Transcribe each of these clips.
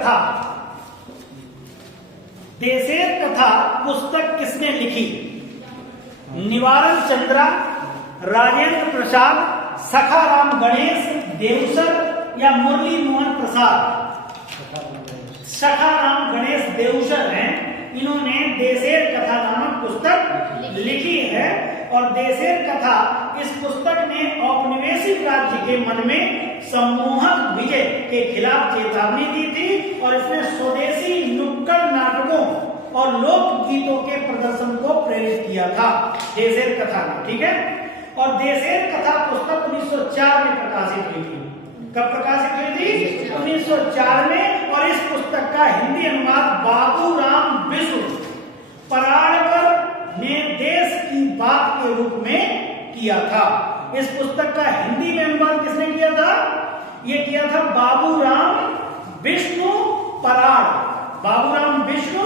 कथा, देशेर कथा पुस्तक किसने लिखी? निवारण चंद्रा, राजेंद्र प्रसाद, सखाराम गणेश देवसर या मुरली मोहन प्रसाद? सखाराम गणेश देवसर हैं, इन्होंने देशेर कथा नामक पुस्तक लिखी है। और देशेर कथा इस पुस्तक ने औपनिवेशिक राज्य के मन में सम्मोहक विजय के खिलाफ चेतावनी दी थी और इसने स्वदेशी नुक्कड़ नाटकों और लोकगीतों के प्रदर्शन को प्रेरित किया था देशेर कथा ने, ठीक है। और देशेर कथा पुस्तक 1904 में प्रकाशित हुई थी। कब प्रकाशित हुई थी? 1904 में। और इस पुस्तक का हिंदी अनुवाद बाबूराम बिष्ट पराड़कर ने देश की बात के रूप में किया था। इस पुस्तक का हिंदी में अनुवाद किसने किया था? ये किया था बाबूराम विष्णु पराड़। बाबूराम विष्णु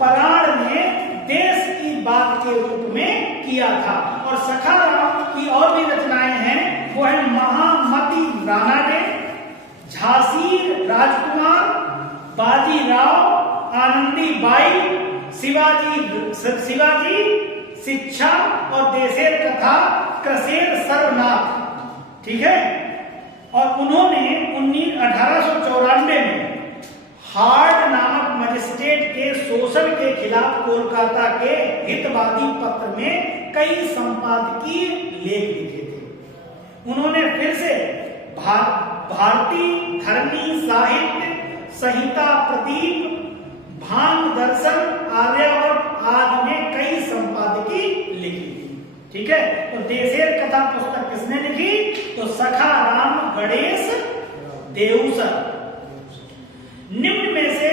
पराड़ ने देश की बात के रूप में किया था। और सखाराम की और भी रचनाएं हैं, वो है महामती रानाडे, झांसी राजकुमार, बाजीराव, आनंदी बाई, शिवाजी शिक्षा और देशेर कथा क्रसेर सर्वनाथ, ठीक है। और उन्होंने 1894 में हार्ड नामक मजिस्ट्रेट के शोषण के खिलाफ कोलकाता के हितवादी पत्र में कई संपादकीय लेख लिखे थे। उन्होंने फिर से भारतीय धर्मी साहित्य संहिता, प्रदीप, भांग दर्शन, आर्यावर्त आदि में कई संपादकीय लिखी थी, ठीक है। तो देशेर कथा पुस्तक किसने लिखी? तो सखाराम गणेश देवसर। निम्न में से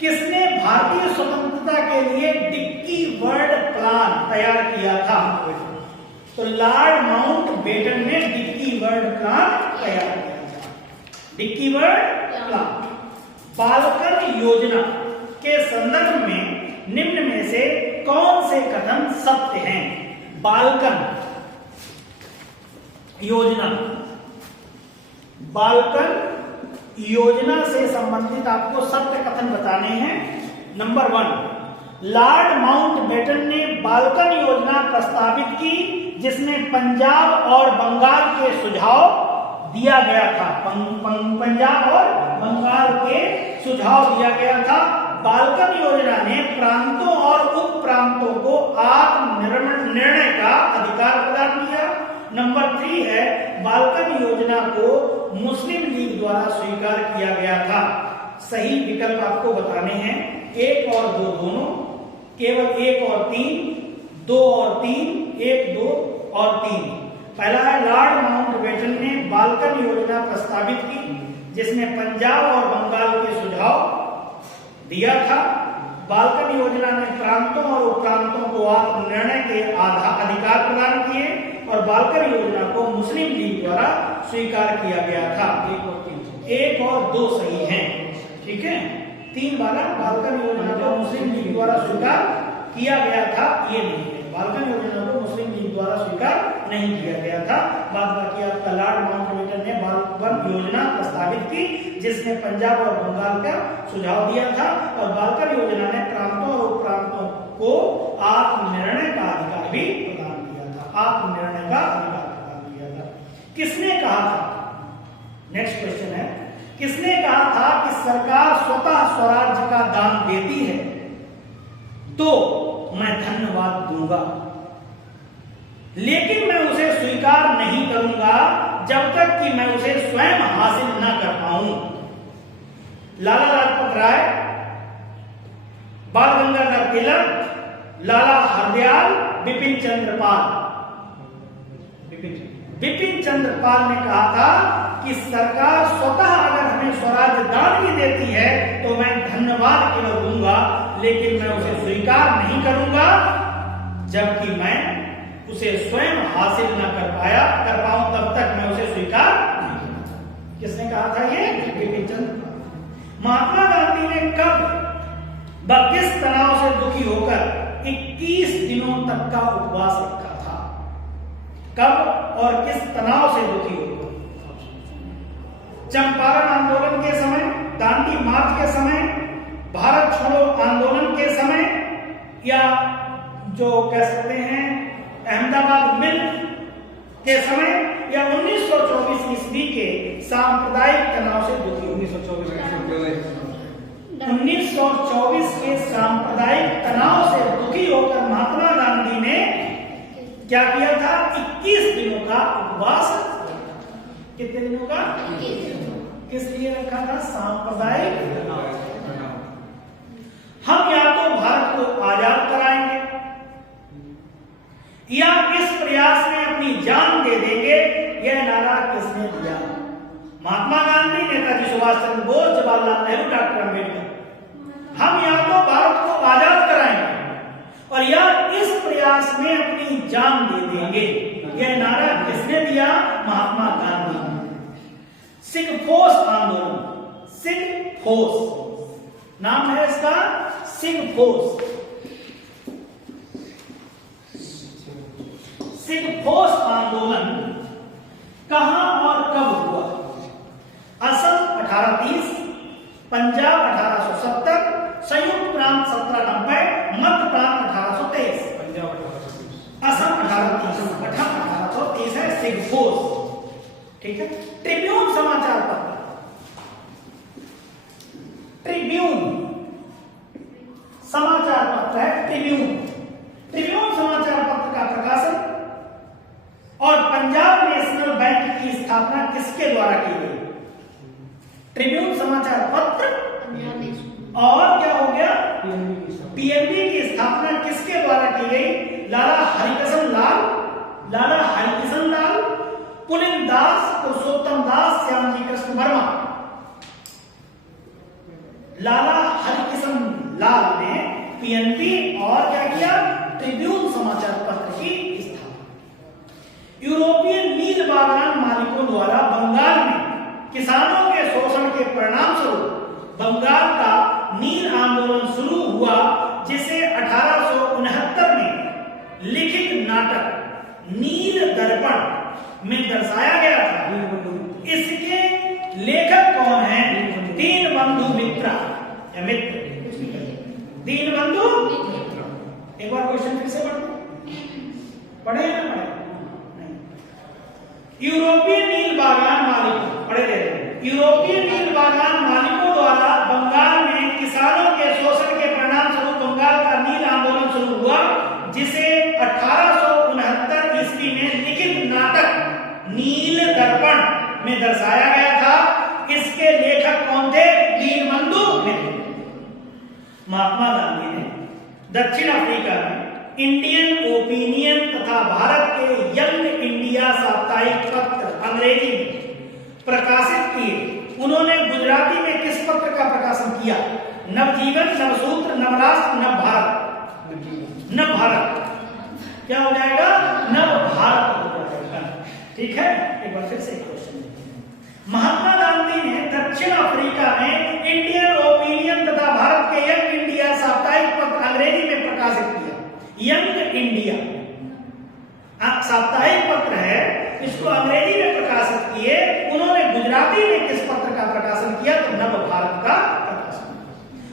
किसने भारतीय स्वतंत्रता के लिए डिक्की वर्ड प्लान तैयार किया था? तो लॉर्ड माउंटबेटन ने डिक्की वर्ड प्लान तैयार किया था। Dicky word plan. बाल्कन योजना के संदर्भ में निम्न में से कौन से कथन सत्य हैं? बाल्कन योजना, बाल्कन योजना से संबंधित आपको सत्य कथन बताने हैं। नंबर 1, लॉर्ड माउंटबेटन ने बाल्कन योजना प्रस्तावित की, जिसमें पंजाब और बंगाल के सुझाव दिया गया था। पंजाब और बंगाल के सुझाव दिया गया था। बाल्कन योजना ने प्रांतों और उप प्रांतों को आत्मनिर्णय का अधिकार प्रदान किया। नंबर 3 है, बाल्कन योजना को मुस्लिम लीग द्वारा स्वीकार किया गया था। सही विकल्प आपको बताने हैं, 1 और 2 दोनों, केवल 1 और 3, 2 और 3, 1, 2 और 3। पहला है, लॉर्ड माउंटबेटन ने बाल्कन योजना प्रस्तावित की, जिसमें पंजाब और बंगाल के सुझाव दिया था। बाल्कन योजना ने प्रांतों और उपप्रांतों को आत्मनिर्णय के अधिकार प्रदान किए और बाल्कन योजना को मुस्लिम लीग द्वारा स्वीकार किया गया था। 1 और 2 सही हैं, ठीक है। 3 वाला बाल्कन योजना को मुस्लिम लीग द्वारा स्वीकार किया गया था, ये नहीं है। बाल्कन योजना को मुस्लिम लीग द्वारा स्वीकार नहीं किया गया था। बाद बाकी आपका लॉर्ड माउंटबेटन ने बाल्कन योजना प्रस्तावित की, जिसमें पंजाब और बंगाल का सुझाव दिया था और बाल्कन योजना ने प्रांतों और उपप्रांतों को आत्मनिर्णय का अधिकार भी प्रदान किया था। आत्मनिर्णय का अधिकार प्रदान किया था। किसने कहा था? नेक्स्ट क्वेश्चन है, किसने कहा था कि सरकार स्वतः स्वराज्य का दान देती है तो मैं धन्यवाद दूंगा, लेकिन मैं उसे स्वीकार नहीं करूंगा जब तक कि मैं उसे स्वयं हासिल न कर पाऊं? लाला लाजपत राय, बाल गंगाधर तिलक, लाला हरदयाल, बिपिन चंद्र पाल। बिपिन चंद्र पाल ने कहा था कि सरकार स्वतः अगर हमें स्वराज्य दान भी देती है तो मैं धन्यवाद केवल दूंगा, लेकिन मैं उसे स्वीकार नहीं करूंगा जबकि मैं उसे स्वयं हासिल न कर पाऊं, तब तक मैं उसे स्वीकार नहीं करूंगा। किसने कहा था ये? बिपिन चंद्र। महात्मा गांधी ने कब व किस तनाव से दुखी होकर 21 दिनों तक का उपवास रखा था? कब और किस तनाव से दुखी होकर? चंपारण आंदोलन के समय, दांडी मार्च के समय, भारत छोड़ो आंदोलन के समय, या जो कह सकते हैं अहमदाबाद मिल के समय, या 1924 ईस्वी के सांप्रदायिक तनाव से दुखी। 1924 के सांप्रदायिक तनाव से दुखी होकर महात्मा गांधी ने क्या किया था? 21 दिनों का उपवास। कितने दिनों का? किस लिए रखा था? सांप्रदायिक तनाव। हम या तो भारत को आजाद कराएंगे या इस प्रयास में अपनी जान दे देंगे। यह नारा किसने दिया? महात्मा गांधी, नेताजी सुभाष चंद्र बोस, जवाहरलाल नेहरू, डॉक्टर अम्बेडकर। हम या तो भारत को आजाद कराएंगे और या इस प्रयास में अपनी जान दे देंगे। यह नारा किसने दिया? महात्मा गांधी। सिगफोर्स आंदोलन, सिगफोर्स नाम है इसका, सिगफोर्स। सिगफोर्स आंदोलन कहां और कब हुआ? असम 1830, पंजाब 1870, संयुक्त प्रांत 1790, मध्य प्रांत 1823। असम 1830 है सिगफोर्स। ठीक है। ट्रिब्यून समाचार पत्र, ट्रिब्यून समाचार पत्र है। ट्रिब्यून समाचार पत्र का प्रकाशन और पंजाब नेशनल बैंक की स्थापना किसके द्वारा की गई? ट्रिब्यून समाचार पत्र और क्या हो गया? पीएनबी की स्थापना किसके द्वारा की गई? लाला हरिकिशन लाल, पुलिन दास, पुरुषोत्तम दास, श्यामजी कृष्ण वर्मा। लाला हरिकिशन लाल ने पीएनबी और क्या किया? ट्रिब्यून समाचार पत्र की स्थापना। यूरोपीय नील बागान मालिकों द्वारा बंगाल में किसानों के शोषण के परिणाम स्वरूप बंगाल का नील आंदोलन शुरू हुआ, जिसे 1869 में लिखित नाटक नील दर्पण में दर्शाया गया था। इसके लेखक कौन हैं? दीनबंधु मित्रा या मित्र, दीनबंधु। एक बार क्वेश्चन फिर से पढ़े ना पढ़े? यूरोपीय नील बागान मालिकों, पढ़े दे रहे, यूरोपीय नील बागान मालिकों द्वारा बंगाल में किसानों के शोषण के परिणाम स्वरूप बंगाल का नील आंदोलन शुरू हुआ, जिसे 1869 ईस्वी में लिखित नाटक नील दर्पण में दर्शाया गया था। इसके लेखक कौन थे? दीनबंधु मित्र। महात्मा गांधी ने दक्षिण अफ्रीका में इंडियन ओपिनियन तथा भारत के यंग इंडिया साप्ताहिक पत्र अंग्रेजी में प्रकाशित किए। उन्होंने गुजराती में किस पत्र का प्रकाशन किया? नवजीवन, नवसूत्र, नवराष्ट्र, नवभारत। क्या हो जाएगा? नवभारत हो जाएगा। ठीक है। एक बार फिर से क्वेश्चन, महात्मा गांधी ने दक्षिण अफ्रीका में इंडियन ओपिनियन तथा भारत के यंग इंडिया साप्ताहिक पत्र अंग्रेजी में प्रकाशित किया। यंग इंडिया साप्ताहिक पत्र है, इसको अंग्रेजी में प्रकाशित किए। उन्होंने गुजराती में किस पत्र का प्रकाशन किया? तो नव भारत का प्रकाशन।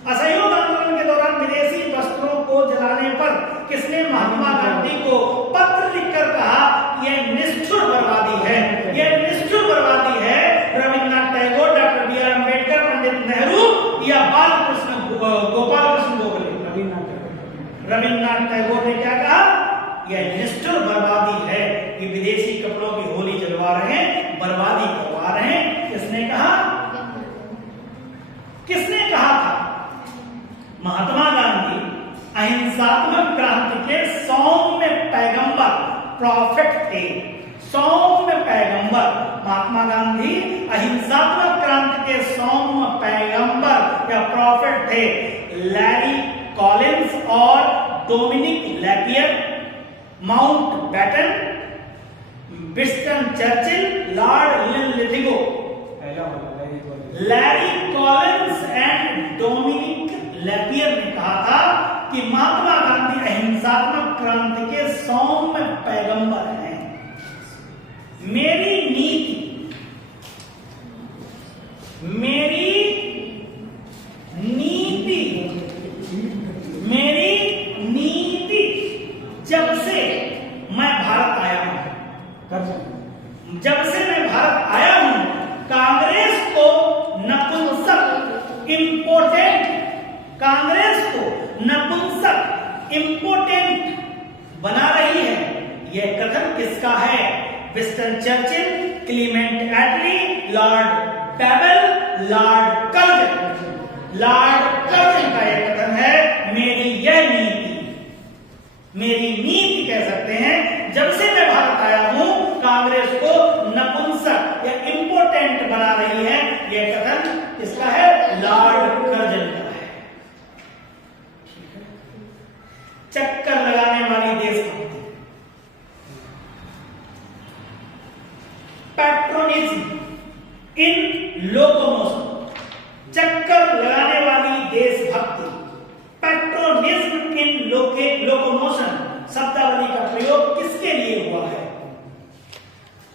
असहयोग आंदोलन के दौरान विदेशी वस्त्रों को जलाने पर किसने महात्मा गांधी को पत्र लिखकर कहा यह निष्ठुर बर्बादी है, यह निष्ठुर बर्बादी है? रविन्द्रनाथ टैगोर, डॉक्टर बी.आर. अम्बेडकर, पंडित नेहरू या गोपाल कृष्ण गोखले? रविन्द्रनाथ टैगोर ने क्या कहा? यह निष्ठुर बर्बादी है, ये विदेशी कपड़ों की होली जलवा रहे हैं, बर्बादी करवा रहे हैं। किसने कहा? किसने कहा था? महात्मा गांधी अहिंसात्मक क्रांति के सौम्य पैगंबर, प्रॉफिट थे। सौम्य पैगंबर महात्मा गांधी अहिंसात्मक क्रांति के सौम्य पैगंबर या प्रॉफिट थे। लैरी कॉलिंस और Dominique Lapierre, Mountbatten, Winston Churchill, Lord Linlithgow. Larry Collins and Dominique Lapierre ने कहा था कि महात्मा गांधी अहिंसात्मक क्रांति के सौम्य पैगंबर हैं। मेरी नीति, मेरी यह कथन किसका है? Winston Churchill, Clement Attlee, Lord Wavell, Lord Curzon. Lord Curzon का यह कथन है, मेरी यह नीति, मेरी नीति कह सकते हैं, जब से मैं भारत आया हूं कांग्रेस को नपुंसक या इंपोर्टेंट बना रही है। यह कथन इसका है, लॉर्ड कर्जन का है। चक्कर लगाने वाली देशभक्ति, पैट्रोनिज्म इन लोकोमोशन, चक्कर लगाने वाली देशभक्ति, पैट्रोनिज्म इन लोकोमोशन शब्दावली का प्रयोग किसके लिए हुआ है?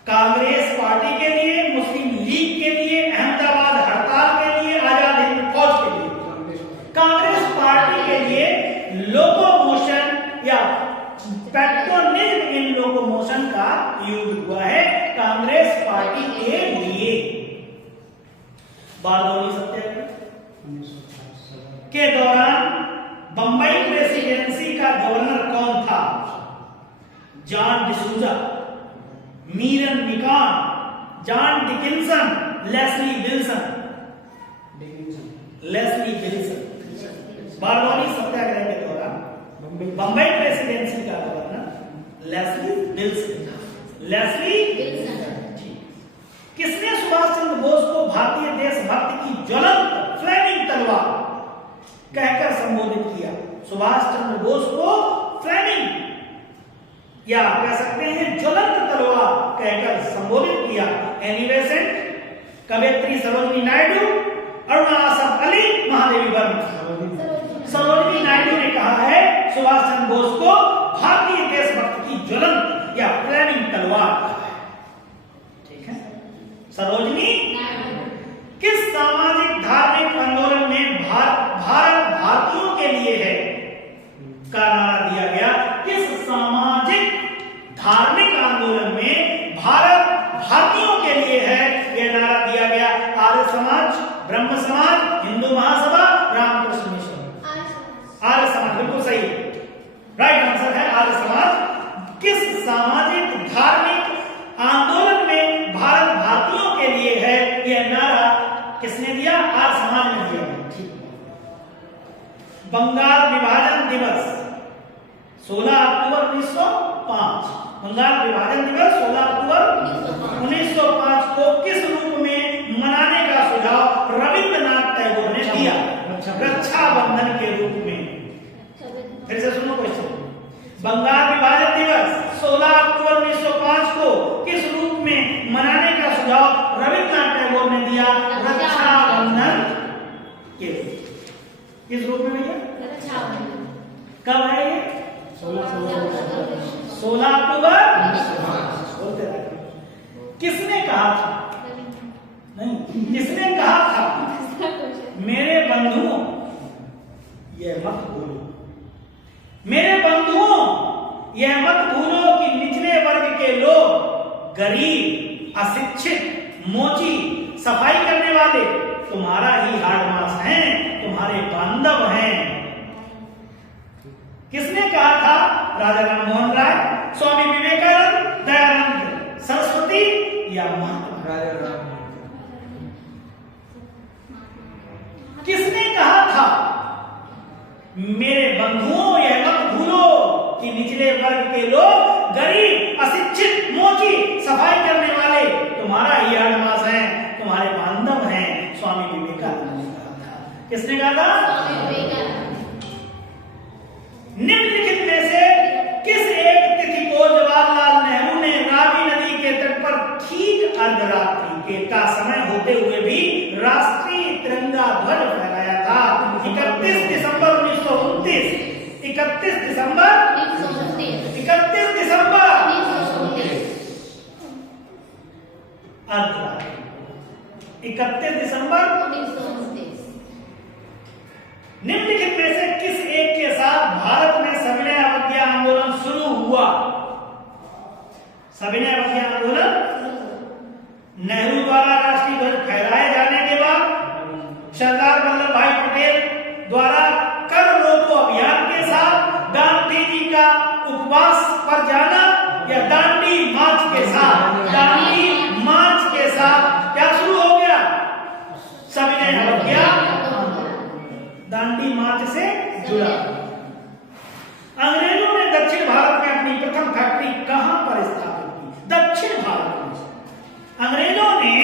कांग्रेस पार्टी के लिए, मुस्लिम लीग के लिए, अहमदाबाद हड़ताल के लिए, आजाद हिंद फौज के लिए। कांग्रेस पार्टी के लिए लोकोमोशन या पैट्रोनिज्म इन लोकोमोशन का यूज हुआ है कांग्रेस पार्टी के लिए। बारडोली सत्याग्रह के दौरान बंबई प्रेसिडेंसी का गवर्नर कौन था? जॉन डिसूजा, मीरन निकॉन, John Dickinson, Leslie Wilson. Leslie Wilson. Bardoli Satyagraha के दौरान बंबई प्रेसिडेंसी का governor Leslie Wilson. Leslie Wilson. किसने सुभाष चंद्र बोस को भारतीय देशभक्ति की ज्वलंत फ्लेमिंग तलवार कहकर संबोधित किया? सुभाष चंद्र बोस को फ्लेमिंग या कह सकते हैं ज्वलंत तलवार कहकर संबोधित किया। एनी बेसेंट, कवयित्री सरोजिनी नायडू, अरुणा आसफ अली, महादेवी वर्मा। सरोजिनी नायडू ने कहा है सुभाष चंद्र बोस को भारतीय देशभक्ति की ज्वलंत या फ्लेमिंग तलवार कहा है। ठीक है। सरोजिनी किस सामाजिक धार्मिक आंदोलन में भारत भारतीयों के लिए है का नारा दिया गया? किस सामाजिक धार्मिक आंदोलन में भारत भारतीयों के लिए है यह नारा दिया गया? आर्य समाज, ब्रह्म समाज, हिंदू महासभा, रामकृष्ण मिशन। आर्य समाज बिल्कुल सही, राइट आंसर है आर्य समाज। किस सामाजिक धार्मिक आंदोलन में भारत भारतीयों के लिए है यह नारा किसने दिया? आर्य समाज ने दिया। बंगाल विभाजन दिवस 16 अक्टूबर 1905। बंगाल विभाजन दिवस 16 अक्टूबर 1905 को किस रूप में मनाने का सुझाव रविंद्रनाथ टैगोर ने दिया? रक्षाबंधन के रूप में। फिर से सुनो क्वेश्चन। बंगाल विभाजन दिवस 16 अक्टूबर 1905 को किस रूप में मनाने का सुझाव रविंद्रनाथ टैगोर ने दिया? रक्षाबंधन के रूप। किस रूप में भैया? रक्षाबंधन। कब है ये? 16 अक्टूबर। बोलते रहे। किसने कहा था? नहीं, किसने कहा था? मेरे बंधुओं यह मत भूलो, मेरे बंधुओं यह मत भूलो कि निचले वर्ग के लोग, गरीब, अशिक्षित, मोची, सफाई करने वाले तुम्हारा ही हाड़ मांस हैं, तुम्हारे बांधव हैं। किसने कहा था? राजा राममोहन राय, स्वामी विवेकानंद, दयानंद सरस्वती या महात्मा? किसने कहा था मेरे बंधुओं यह मत भूलो कि निचले वर्ग के लोग, गरीब, अशिक्षित, मोची, सफाई करने वाले तुम्हारा ही हाड़ मांस है, तुम्हारे बांधव हैं? स्वामी विवेकानंद ने कहा था। किसने कहा था? स्वामी विवेकानंद। निम्नलिखित में से किस एक तिथि को जवाहरलाल नेहरू ने रावी नदी के तट पर ठीक अर्धरात्रि के का समय होते हुए भी राष्ट्रीय तिरंगा ध्वज फहराया था? 31 दिसंबर 1929। 31 दिसंबर अर्धरात्रि 31 दिसंबर 1929। निम्नलिखित में से किस एक के साथ भारत में सविनय अवज्ञा आंदोलन शुरू हुआ? सविनय अवज्ञा आंदोलन नेहरू द्वारा राष्ट्रीय ध्वज फहराए जाने के बाद सरदार वल्लभ भाई पटेल द्वारा कर रोको अभियान के साथ गांधी जी का उपवास पर जाना मार्च से जुड़ा। अंग्रेजों ने दक्षिण भारत में अपनी प्रथम फैक्ट्री कहां पर स्थापित की? दक्षिण भारत में। अंग्रेजों ने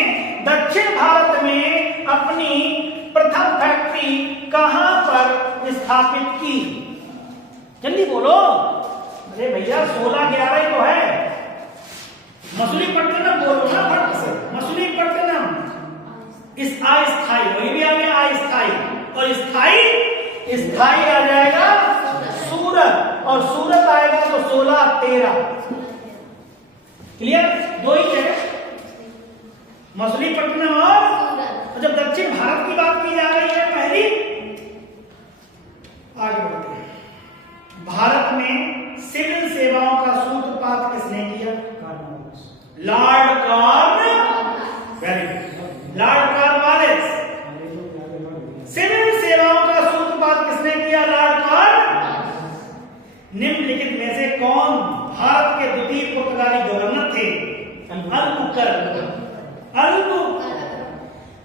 दक्षिण भारत में अपनी प्रथम फैक्ट्री कहां पर स्थापित की? जल्दी बोलो। अरे भैया 16-11 ही तो है। मसूलीपट्टनम बोलो ना फट से। मसूलीपट्टनम इस अस्थाई, वही भी आ गया अस्थाई, और स्थाई आ जाएगा सूरत, और सूरत आएगा तो 16-13। क्लियर? दो ही है, मसूलीपट्टनम और जब दक्षिण भारत की बात की जा रही है पहली। आगे बढ़ते हैं। भारत में सिविल सेवाओं का सूत्रपात किसने किया? Lord Cornwallis. Very good, Lord Cornwallis. Civil सेवाओं का सूत्रपात किसने किया? Lord Cornwallis. निम्नलिखित में से कौन भारत के द्वितीय पुर्तगाली गवर्नर थे? अल्बुकर्क।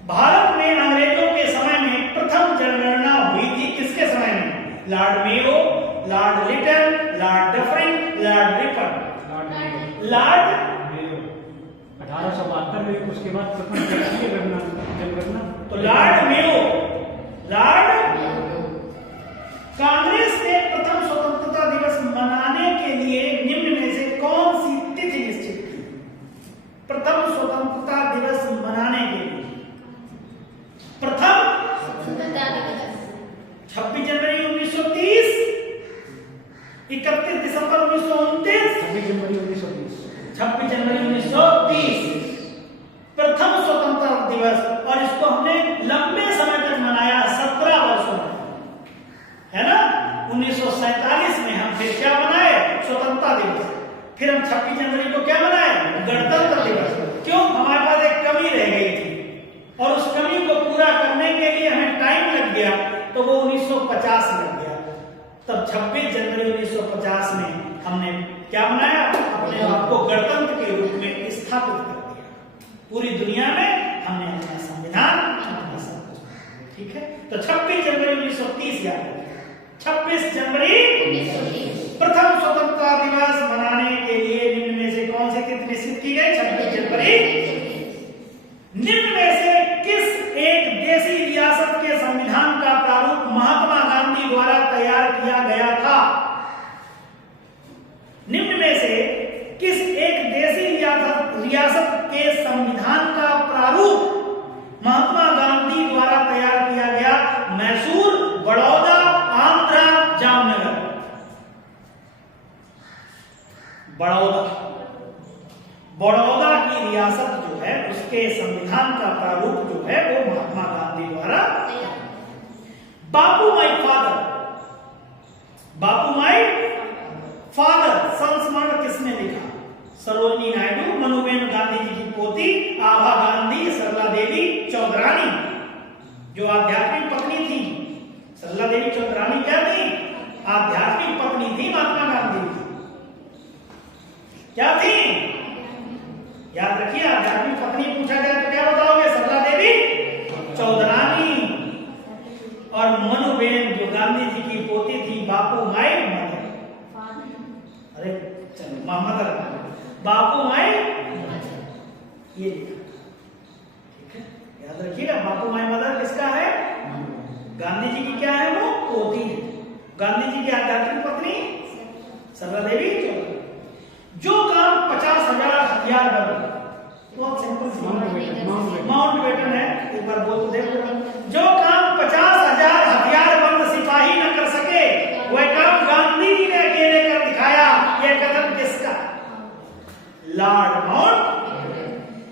भारत में अंग्रेजों के समय में प्रथम जनगणना हुई थी किसके समय में? Lord Mayo, Lord Lytton, Lord Dufferin, Lord Ripon. Lord 1872 में, उसके बाद प्रथम जनगणना तो लॉर्ड मेयो, लॉर्ड कांग्रेस ने प्रथम स्वतंत्रता दिवस मनाने के लिए निम्न में से कौन सी तिथि निश्चित की? प्रथम स्वतंत्रता दिवस मनाने के लिए प्रथम 26 जनवरी 1930, 31 दिसंबर 1929, 26 जनवरी 1930, 26 जनवरी 1930 प्रथम स्वतंत्रता दिवस। और इसको हमने लंबे समय तक मनाया, 17 वर्षों में, है ना। 1947 में हम फिर क्या मनाए? स्वतंत्रता दिवस। फिर हम 26 जनवरी को क्या मनाए? गणतंत्र दिवस। क्यों? हमारे पास एक कमी रह गई थी और उस कमी को पूरा करने के लिए हमें टाइम लग गया, तो वो 1950 लग गया। तब 26 जनवरी 1950 में हमने क्या बनाया? अपने आप को गणतंत्र के रूप में स्थापित कर दिया। पूरी दुनिया में हमने अपना संविधान, अपना सब कुछ। ठीक है, तो 26 जनवरी 1930 याद रखिए। 26 जनवरी प्रथम स्वतंत्रता दिवस मनाने के लिए निम्न में से कौन सी तिथि निश्चित की गई? 26 जनवरी। निम्न में से किस एक देशी रियासत के संविधान का प्रारूप महात्मा गांधी द्वारा तैयार किया गया था? निम्न में से किस एक देशी रियासत के संविधान का प्रारूप महात्मा गांधी द्वारा तैयार किया गया? मैसूर, बड़ौदा, आंध्रा, जामनगर। बड़ौदा की रियासत जो है उसके संविधान का प्रारूप जो है वो महात्मा गांधी द्वारा। बापू my father, Bapu my father संस्मरण किसने लिखा? सरोजिनी नायडू, मनुबेन गांधी जी की पोती, आभा गांधी, सरला देवी चौधरानी जो आध्यात्मिक पत्नी थी। सरला देवी चौधरानी क्या थी? आध्यात्मिक पत्नी थी महात्मा गांधी की। क्या थी? याद रखिए, आध्यात्मिक पत्नी पूछा जाए तो क्या बताओगे? सरला देवी चौधरानी। और मनुबेन जो गांधी जी की पोती थी, बापू माई मदर। अरे चलो मदर, बापू माई ये लिखा। ठीक है, याद रखिएगा। बापू माई मदर किसका है? गांधी जी की क्या है? वो पोती है। गांधी जी की आध्यात्मिक पत्नी सरला देवी चौधरी। जो काम 50,000 हथियार बंद, बहुत सिंपल, माउंटबेटन है, एक बार बोल तो देखो। जो काम 50,000 हथियार बंद सिपाही न कर सके, वह काम गांधी जी ने अकेले कर दिखाया। यह कदम किसका? Lord Mountbatten.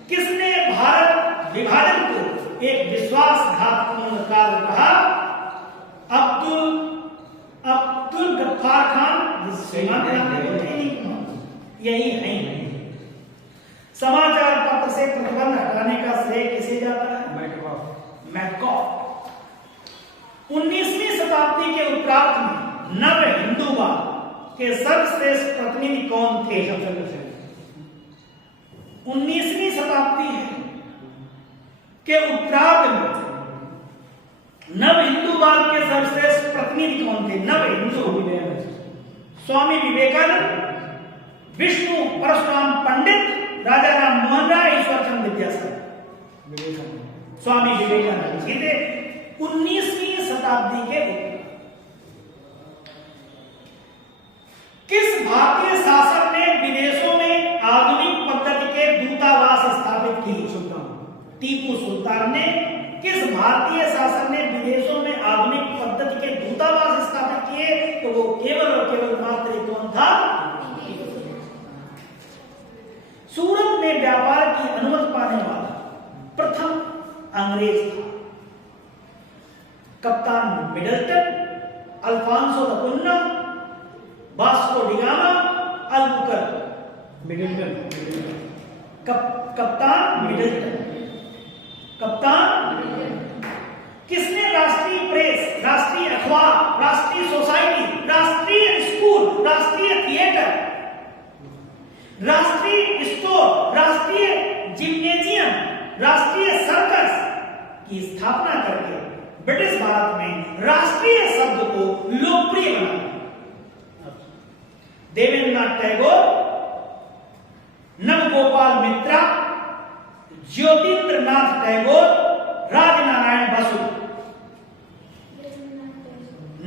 किसने भारत विभाजन को एक विश्वासघातपूर्ण कार्य कहा? अब्दुल गफ्फार खान। यही है। समाचार पत्र से प्रतिबंध हटाने का श्रेय किसे जाता है? मैकॉफ। 19वीं शताब्दी के उत्तरार्ध में नव हिंदूवाद के सर्वश्रेष्ठ प्रतिनिधि कौन थे? 19वीं शताब्दी के उत्तरार्ध में नव हिंदूवाद के सर्वश्रेष्ठ प्रतिनिधि कौन थे? नव हिंदू। स्वामी दयानंद। स्वामी विवेकानंद, विष्णु परशुराम पंडित, राजा राम मोहन राय, ईश्वरचंद्र विद्यासागर। विवेकानंद। स्वामी विवेकानंद जी थे 19वीं शताब्दी के। किस भारतीय शासक ने विदेशों में आधुनिक पद्धति के दूतावास स्थापित किए? सुल्तान। टीपू सुल्तान ने। किस भारतीय शासक ने विदेशों में आधुनिक पद्धति के दूतावास स्थापित किए? तो वो केवल और केवल मात्र कौन था? सूरत में व्यापार की अनुमति पाने वाला प्रथम अंग्रेज था। कप्तान Middleton, Alfonso da Cunha, Vasco da Gama, Albuquerque. Middleton. कप्तान मिडलटन। कप्तान किसने राष्ट्रीय प्रेस, राष्ट्रीय अखबार, राष्ट्रीय सोसाइटी, राष्ट्रीय स्कूल, राष्ट्रीय थिएटर, राष्ट्रीय स्टोर, राष्ट्रीय जिम्नेजियम, राष्ट्रीय सर्कस की स्थापना करके ब्रिटिश भारत में राष्ट्रीय शब्द को लोकप्रिय बनाया? देवेंद्रनाथ टैगोर, नवगोपाल मित्रा, ज्योतिन्द्रनाथ टैगोर, राजनारायण बसु।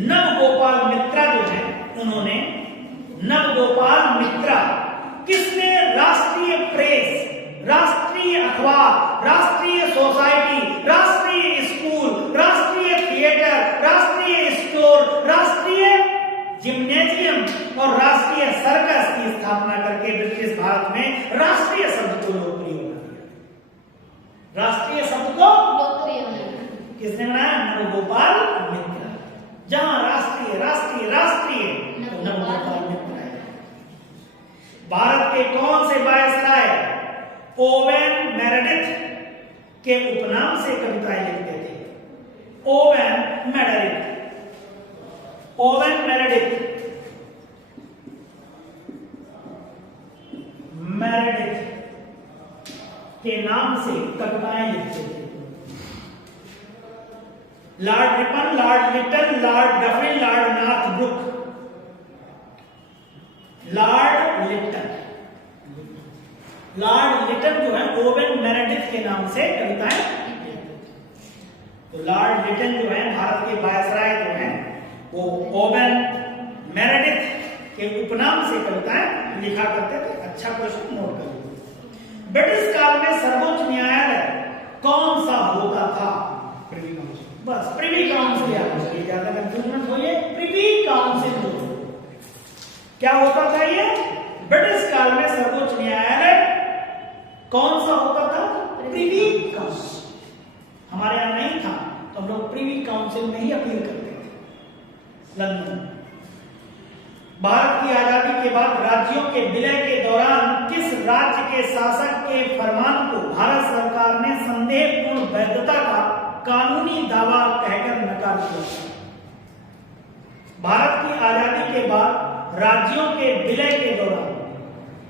नवगोपाल मित्रा जो है, उन्होंने नवगोपाल मित्रा किसने राष्ट्रीय प्रेस, राष्ट्रीय अखबार, राष्ट्रीय सोसाइटी, राष्ट्रीय स्कूल, राष्ट्रीय थिएटर, राष्ट्रीय स्टोर, राष्ट्रीय जिम्नेजियम और राष्ट्रीय सर्कस की स्थापना करके ब्रिटिश भारत में राष्ट्रीय शब्द को लोकप्रिय बना दिया? राष्ट्रीय शब्द को लोकप्रिय बनाया किसने बनाया? नवगोपाल मित्रा। जहां राष्ट्रीय राष्ट्रीय राष्ट्रीय तो नवगोपाल मित्रा है। भारत के कौन से वायसराय ओवेन मेरेडिथ के उपनाम से कविताएं लिखते थे? Oven Meredith. ओवेन मेरेडिथ के नाम से कविताएं लिखते थे। Lord Ripon, lord Lytton, Lord Dufferin, lord Northbrook. Lord Lytton जो है ओवेन मेरेडिथ के नाम से कविताएं। तो लॉर्ड लिटन जो है भारत के वायसराय जो है वो ओवेन मेरेडिथ के उपनाम से कविताएं लिखा करते थे। अच्छा क्वेश्चन नोट कर लीजिए। ब्रिटिश काल में सर्वोच्च न्यायालय कौन सा होता था? Privy council. बस प्रिवी काउंसिल याद रखिए, ज्यादा कंफ्यूजन होइए। प्रिवी काउंसिल क्या होता था? ये ब्रिटिश काल में सर्वोच्च न्यायालय कौन सा होता था? Privy council. हमारे यहां नहीं था तो हम लोग प्रिवी काउंसिल में ही अपील करते थे। लंदन। भारत की आजादी के बाद राज्यों के विलय के दौरान किस राज्य के शासक के फरमान को भारत सरकार ने संदेहपूर्ण वैधता का कानूनी दावा कहकर नकार दिया? भारत की आजादी के बाद राज्यों के विलय के दौरान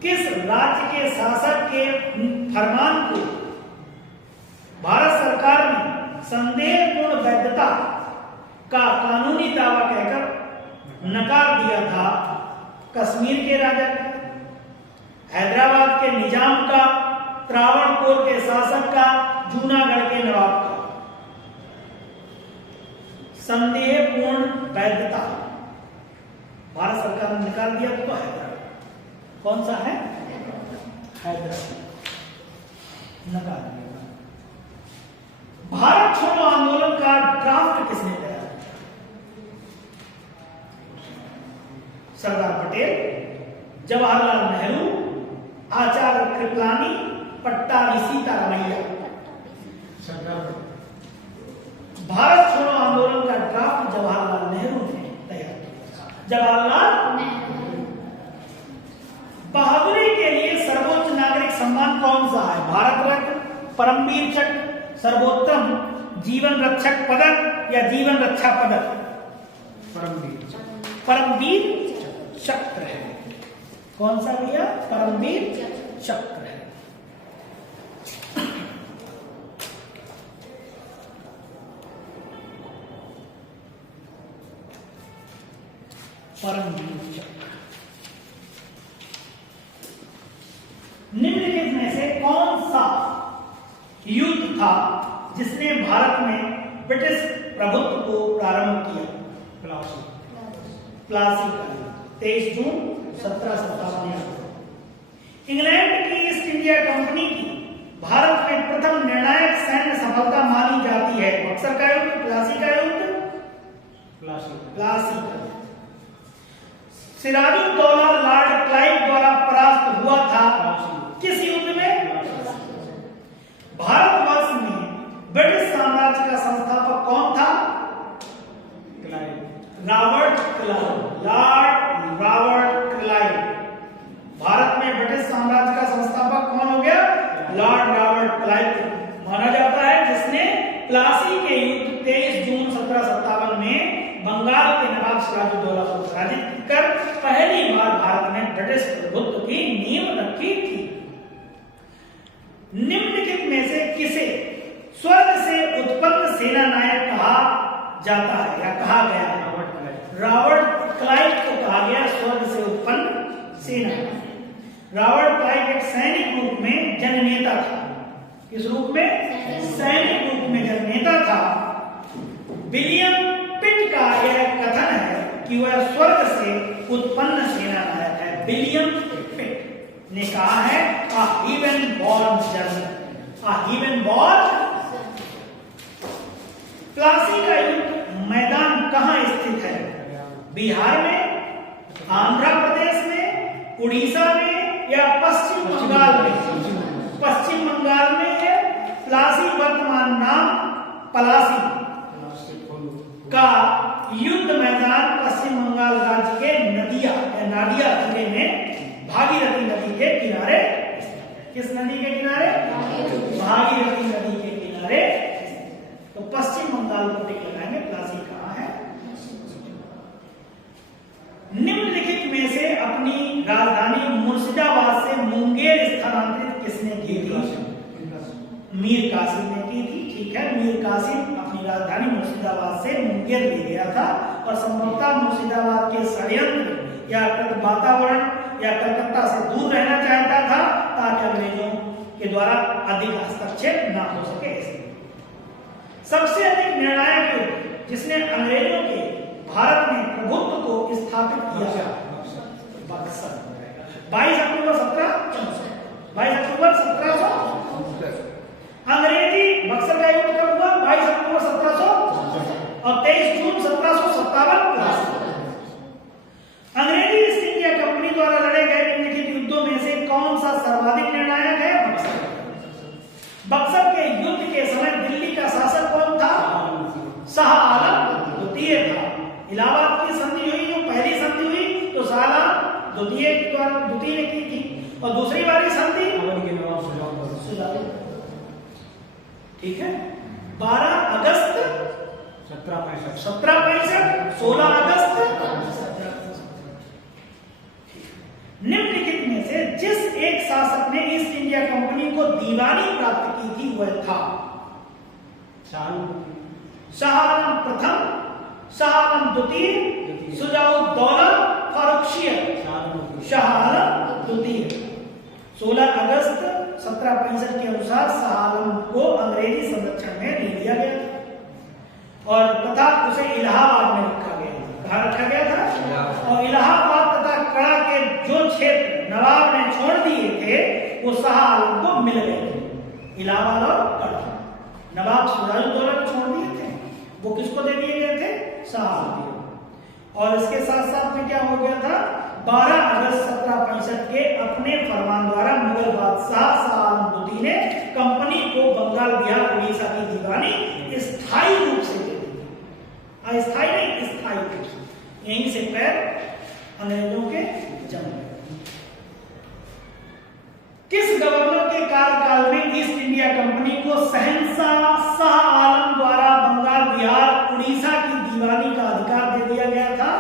किस राज्य के शासक के फरमान को भारत सरकार ने संदेहपूर्ण वैधता का कानूनी दावा कहकर नकार दिया था? कश्मीर के राजा, हैदराबाद के निजाम का, त्रावणकोर के शासक का, जूनागढ़ के नवाब का? संदेहपूर्ण वैधता भारत सरकार ने निकाल दिया तो हैदराबाद। कौन सा है? हैदराबाद नकार दिया। भारत छोड़ो आंदोलन का ड्राफ्ट किसने तैयार किया? सरदार पटेल, जवाहरलाल नेहरू, आचार्य कृपलानी, पट्टाभी सीतारामैया। भारत छोड़ो आंदोलन का ड्राफ्ट जवाहरलाल नेहरू ने तैयार किया। जवाहरलाल बहादुरी के लिए सर्वोच्च नागरिक सम्मान कौन सा है? भारत रत्न, परमवीर चक्र, सर्वोत्तम जीवन रक्षक पदक या जीवन रक्षा पदक? परमवीर चक्र है। कौन सा भैया? परमवीर चक्र है। परमवीर चक्र। निम्नलिखित में से कौन सा युद्ध था जिसने भारत में ब्रिटिश प्रभुत्व को प्रारंभ किया? प्लासी। प्लासी का युद्ध 23 जून 1757। इंग्लैंड की ईस्ट इंडिया कंपनी की भारत में प्रथम निर्णायक सैन्य सफलता मानी जाती है? बक्सर का युद्ध, प्लासी का युद्ध, प्लासी। प्लासी का युद्ध। सिराजुद्दौला लॉर्ड क्लाइव द्वारा परास्त हुआ था किस युद्ध में? भारतवर्ष में ब्रिटिश साम्राज्य का संस्थापक कौन था? Robert Clive, Lord Robert Clive. Bharat में ब्रिटिश साम्राज्य का संस्थापक कौन हो गया? लॉर्ड रॉबर्ट क्लाइव माना जाता है, जिसने प्लासी के युद्ध 23 जून 1757 में बंगाल के नवाब सिराजुद्दौला को पराजित कर पहली बार भारत में ब्रिटिश प्रभुत्व की नींव रखी थी। निम्नलिखित में से किसे स्वर्ग से उत्पन्न सेना नायक कहा जाता है या कहा गया है? रॉबर्ट क्लाइव को कहा गया स्वर्ग से उत्पन्न सेना। रॉबर्ट क्लाइव एक सैनिक रूप में जननेता था। किस रूप में? सैनिक रूप में जननेता था। विलियम पिट का यह कथन है कि वह स्वर्ग से उत्पन्न सेना नायक है। विलियम पिट ने कहा है a heaven born general, a heaven born। Plassey का युद्ध मैदान कहां स्थित है? बिहार में, आंध्र प्रदेश में, उड़ीसा में या पश्चिम बंगाल में? पश्चिम बंगाल में है। प्लासी वर्तमान नाम पलासी का युद्ध मैदान पश्चिम बंगाल राज्य के नदिया या नादिया जिले में भागीरथी नदी के किनारे। किस नदी के किनारे? भागीरथी नदी के किनारे। तो पश्चिम बंगाल को टिक लगाएंगे। प्लासी कहां है? निम्नलिखित में से अपनी राजधानी मुर्शिदाबाद से मुंगेर स्थानांतरित किसने की थी? मीर कासिम ने की थी। ठीक है, मीर कासिम अपनी राजधानी मुर्शिदाबाद से मुंगेर ले गया था और संभवतः मुर्शिदाबाद के षड्यंत्र या वातावरण या कलकत्ता से दूर रहना चाहता था ताकि अंग्रेजों के द्वारा अधिक हस्तक्षेप ना हो सके। सबसे अधिक निर्णायक युद्ध जिसने अंग्रेजों के भारत में प्रभुत्व को स्थापित किया? बक्सर। 22 अक्टूबर 1700 अंग्रेजी बक्सर का युद्ध कब हुआ? 22 अक्टूबर 1700 और 23 जून 1757। अंग्रेजी ईस्ट इंडिया कंपनी द्वारा लड़े गए निम्नलिखित युद्धों में से कौन सा सर्वाधिक निर्णायक है? बक्सर के युद्ध के समय दिल्ली का शासक कौन था? शाह आलम द्वितीय था। इलाहाबाद की संधि हुई, जो पहली संधि हुई तो शाह आलम द्वितीय ने की थी और दूसरी वाली संधि ठीक है 12 अगस्त 1765, 16 अगस्त। निम्नलिखित में से जिस एक शासक ने ईस्ट इंडिया कंपनी को दीवानी प्राप्त की थी वह था? शाह आलम प्रथम, शाह आलम द्वितीय, शुजाउद्दौला, फारुखशियर। शाह आलम द्वितीय। 16 अगस्त 1765 के अनुसार शाह आलम को अंग्रेजी संरक्षण में ले लिया गया था और तथा उसे इलाहाबाद में रखा गया था। कहाँ रखा गया था? और इलाहाबाद तथा कड़ा के जो क्षेत्र नवाब ने छोड़ दिए थे वो शाह आलम को मिल गए थे। इलाहाबाद और कड़ा नवाब सिराजुद्दौला को छोड़ दिए थे, वो किसको दे दिए गए थे? शाह आलम। और इसके साथ साथ में क्या हो गया था? 12 अगस्त 1765 के अपने फरमान द्वारा मुगल बादशाह शाह आलम द्वितीय ने कंपनी को बंगाल, बिहार, उड़ीसा की दीवानी स्थायी रूप से दे दी। अस्थायी नहीं, स्थायी रूप से। यहीं से पैर अंग्रेजों के जम गए। किस गवर्नर के कार्यकाल में ईस्ट इंडिया कंपनी को शहंशाह शाह आलम द्वारा बंगाल, बिहार, उड़ीसा की दीवानी का अधिकार दे दिया गया था?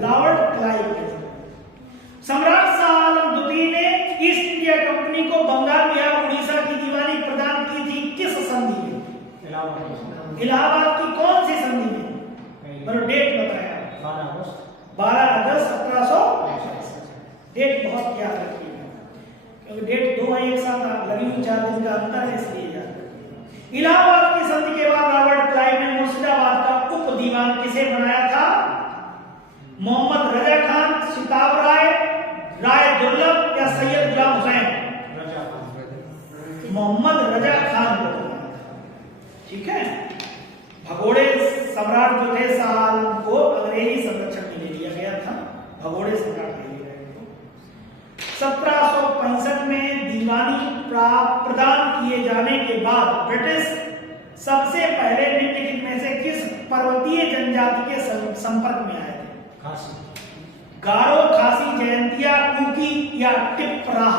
Lord Clive. सम्राट शाह आलम द्वितीय ने ईस्ट इंडिया कंपनी को बंगाल, बिहार, उड़ीसा की दीवानी प्रदान की थी किस संधि में? इलाहाबाद की कौन सी संधि में? डेट बताया। 12 अगस्त 1765। डेट बहुत याद रखिएगा, क्योंकि डेट दो है एक साथ लगी हुई, 4 दिन का अंतर है, इसलिए याद रखिएगा। इलाहाबाद की संधि के बाद रॉबर्ट क्लाइव ने मुर्शिदाबाद का उप दीवान किसे बनाया था? मोहम्मद रजा खान, सिताब राय, राय दुर्लभ या सैयद गुलाम हुसैन? रजा खान। मोहम्मद रजा खान को बनाया था। ठीक है। भगोड़े सम्राट जो थे शाह आलम को अंग्रेजी संरक्षण में ले लिया गया था, भगोड़े सम्राट ले लिया गया था। 1765 में दीवानी प्रदान किए जाने के बाद ब्रिटिश सबसे पहले निम्नलिखित में से किस पर्वतीय जनजाति के संपर्क में आए थे? खासी। गारो, खासी, जयंतिया, कुकी या टिपराह?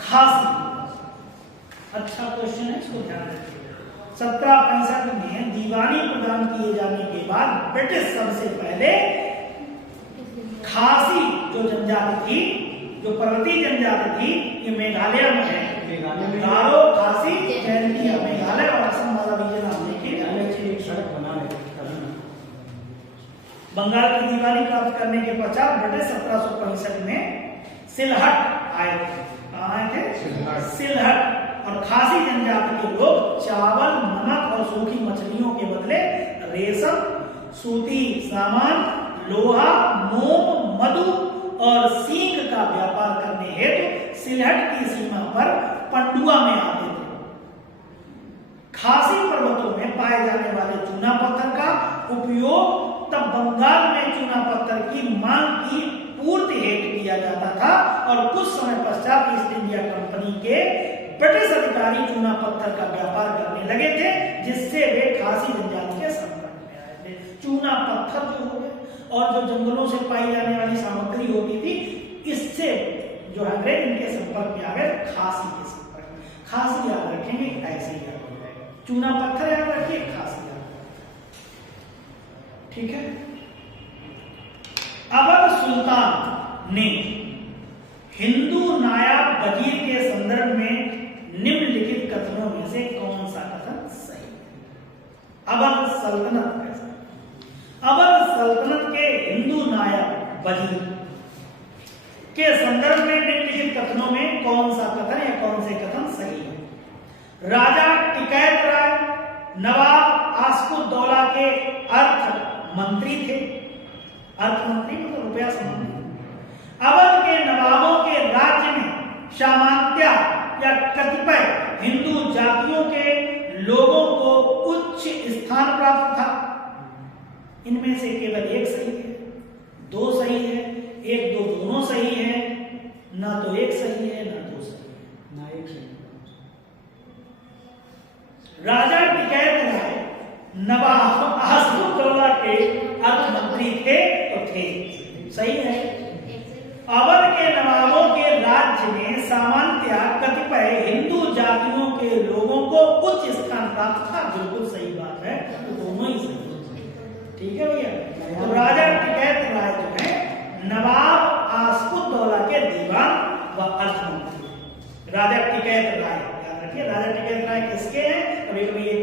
खासी। अच्छा क्वेश्चन है, इसको ध्यान रखिएगा। 1765 में दीवानी प्रदान किए जाने के बाद ब्रिटिश सबसे पहले खासी जो जनजाति थी, जो पर्वतीय जनजाति थी, ये मेघालय में है। गारो, खासी, जयंतिया मेघालय और असम वाला रीजन आप देखिए। एक सड़क बना रहे बंगाल की दीवानी प्राप्त करने के पश्चात ब्रिटिश 1765 में सिलहट आए थे। कहाँ आए थे? सिलहट। और खासी जनजाति के लोग चावल, नमक और सूखी मछलियों के बदले रेशम, सूती सामान, लोहा, मोम, मधु और सींग का व्यापार करने हेतु सिलहट की सीमा पर पंडुआ में आते थे। खासी पर्वतों में पाए जाने वाले चूना पत्थर का उपयोग तब बंगाल में चूना पत्थर की मांग की पूर्ति हेतु किया जाता था और कुछ समय पश्चात ईस्ट इंडिया कंपनी के ब्रिटिश अधिकारी चूना पत्थर का व्यापार करने लगे थे, जिससे वे खासी जनजाति के संपर्क में आए थे। चूना पत्थर जो हो गए और जो जंगलों से पाई जाने वाली सामग्री होती थी, इससे जो है वे इनके संपर्क में आ गए, खासी के संपर्क में। खासी याद रखेंगे, ऐसे ही याद हो जाएगा। चूना पत्थर याद रखिए, खासी याद रखिए। ठीक है। अवध सुल्तान ने हिंदू नायाब वजीर के संदर्भ में निम्नलिखित कथनों में से कौन सा कथन सही है? अवध सल्तनत कैसा? अवध सल्तनत के हिंदू नायब वजीर के संदर्भ में निम्नलिखित कथनों में कौन सा कथन या कौन से कथन सही है? राजा टिकैत राय नवाब आस्कुद्दौला के अर्थ मंत्री थे। अर्थ मंत्री मतलब रुपया संबंधी। अवध के नवाबों के राज्य में सामान्यतया या कतिपय हिंदू जातियों के लोगों को उच्च स्थान प्राप्त था। इनमें से केवल एक सही है, दो सही है, एक दो दोनों सही है, ना तो एक सही है ना दो सही है, ना एक सही। राजा टिकैत राय नवाब आस्कुद्दौला के अर्थ मंत्री थे तो थे, सही है। अवध के नवाबों के राज्य में सामान्यतया कतिपय हिंदू जातियों के लोगों को उच्च स्थान प्राप्त था, बिल्कुल सही बात है, तो दोनों ही सही है। ठीक है भैया। तो राजा टिकैत राय जो है नवाब आस्कुद्दौला के दीवान व अर्थ मंत्री। राजा टिकैत राय याद रखिए, राजा टिकैत राय किसके हैं? कभी कभी ये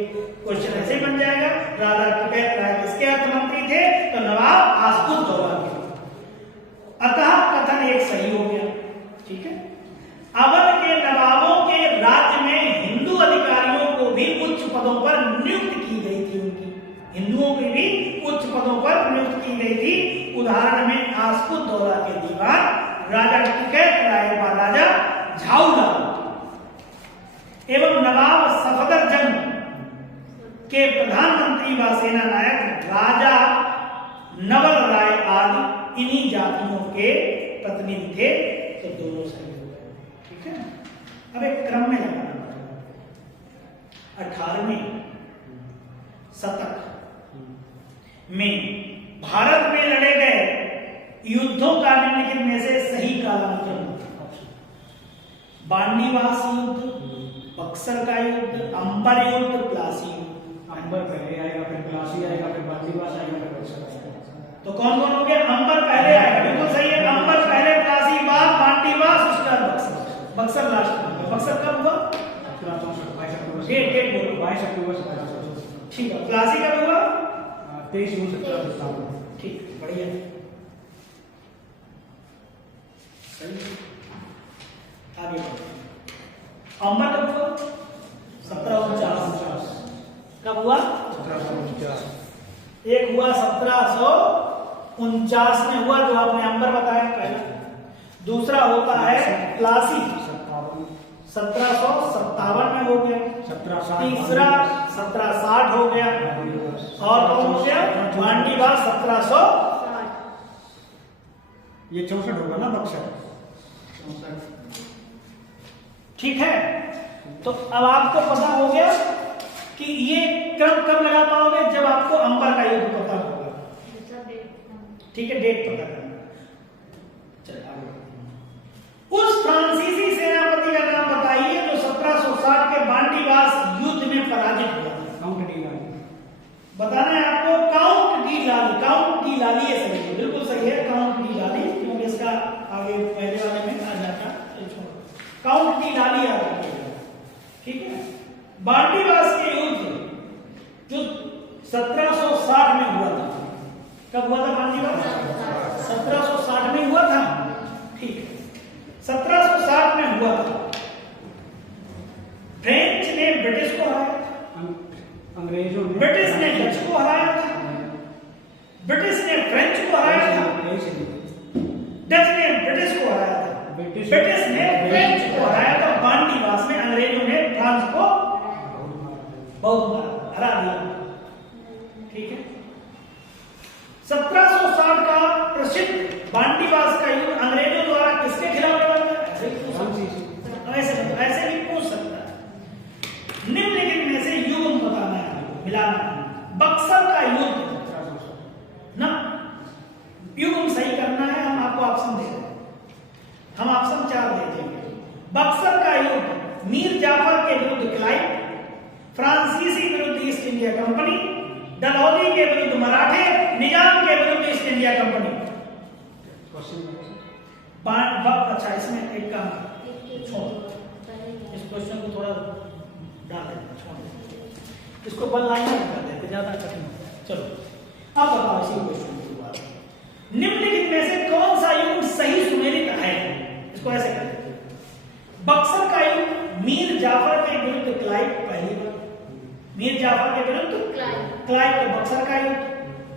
क्वेश्चन ऐसे बन जाएगा, राजा टिकैत राय किसके अर्थ मंत्री थे? तो नवाब आस्कुद्दौला के। अतः कथन एक सही हो गया। ठीक है। अवध के नवाबों के राज्य में हिंदू अधिकारियों को भी उच्च पदों पर नियुक्त की गई थी। उनकी हिंदुओं की भी उच्च पदों पर नियुक्त की गई थी। उदाहरण में आस्कुद्दौला के दीवान राजा टिकैत राय व राजा झाऊलाल एवं नवाब सफदरजंग के प्रधानमंत्री व सेना नायक राजा नवल राय आदि इन्हीं जातियों के प्रतिनिधि थे, तो दोनों सही हो गए। ठीक है। अब एक क्रम में लगाना पड़ेगा। 18वें शतक में भारत में लड़े गए युद्धों का निम्नलिखित में से सही कालानुक्रम? बांडीवास युद्ध, बक्सर का युद्ध, अंबर युद्ध, प्लासी युद्ध। अंबर पहले आएगा, फिर प्लासी आएगा, फिर बांडीवास आएगा, फिर बक्सर आएगा। तो कौन कौन हो गया? अंबर पहले आएगा, बिल्कुल सही है। अंबर पहले, प्लासी बाद, बांडीवास, उसके बाद बक्सर। बक्सर लास्ट में। बक्सर कब हुआ? 22 अक्टूबर। डेट बोलो। 22 अक्टूबर 1764। ठीक है। प्लासी कब हुआ? 23 जून 1757। ठीक, बढ़िया, सही। आगे अंबर कब हुआ? 1749। कब हुआ? 1749। एक हुआ 1749 में हुआ, जो आपने अंबर बताया पहला। दूसरा होता है प्लासी, 1757 में हो गया। 1760। तीसरा 1760 हो गया। और कौन हो गया? बांडीवास 1760। ये 64 होगा ना बक्सर? ठीक है, तो अब आपको पता हो गया कि ये क्रम कब लगा पाओगे? जब आपको अंबर का युद्ध पता होगा। ठीक है, डेट पता करना। चलिए आगे। उस फ्रांसीसी सेनापति का नाम बताइए जो 1760 के बांडीवास युद्ध में पराजित हुआ। काउंट डी लाली। बताना है आपको, काउंट डी लाली। काउंट डी लाली ये सही है, बिल्कुल सही है, काउंट डी लाली, क्योंकि इसका आगे पहले वाले में आ जाता। काउंट डी लाली याद रखिएगा, ठीक है। बांडीवास के युद्ध जो 1760 में हुआ था, कब हुआ था बांडीवास? 1760 में हुआ था, ठीक है। 1760 में हुआ था। फ्रेंच ने ब्रिटिश को हराया था, अंग्रेजों ने ब्रिटिश ने डच को हराया था, ब्रिटिश ने फ्रेंच को हराया था, डच ने ब्रिटिश को हराया था, ब्रिटिश ने फ्रेंच को हराया था। बांडीवास में अंग्रेजों ने फ्रांस को बहुत हरा दिया, ठीक है। 1760 का प्रसिद्ध बांडीवास का युद्ध अंग्रेजों द्वारा किसके खिलाफ लड़ा गया? ऐसे भी पूछ सकता है। निम्नलिखित में से युग्म बताना है, मिलाना है। बक्सर का युद्ध ना, युग्म सही करना है। हम आपको ऑप्शन दे रहे हैं, हम ऑप्शन 4 देते हैं। बक्सर का युद्ध मीर जाफर के विरुद्ध क्लाइव, फ्रांसीसी विरुद्ध ईस्ट इंडिया कंपनी, डलहौजी के विरुद्ध मराठे, निजाम के विरुद्ध ईस्ट इंडिया कंपनी। अच्छा, इसमें एक काम छोड़, इस क्वेश्चन को थोड़ा डाल देते, छोड़ इसको वन लाइनर कर देते, ज्यादा कठिन होता है। चलो अब बताओ इसी क्वेश्चन की बात। निम्नलिखित में से कौन सा युद्ध सही सुमेलित है? इसको ऐसे करते हैं। बक्सर का युद्ध मीर जाफर के विरुद्ध क्लाइव, पहली बार मीर जाफर के विरुद्ध क्लाइव तो बक्सर का युद्ध।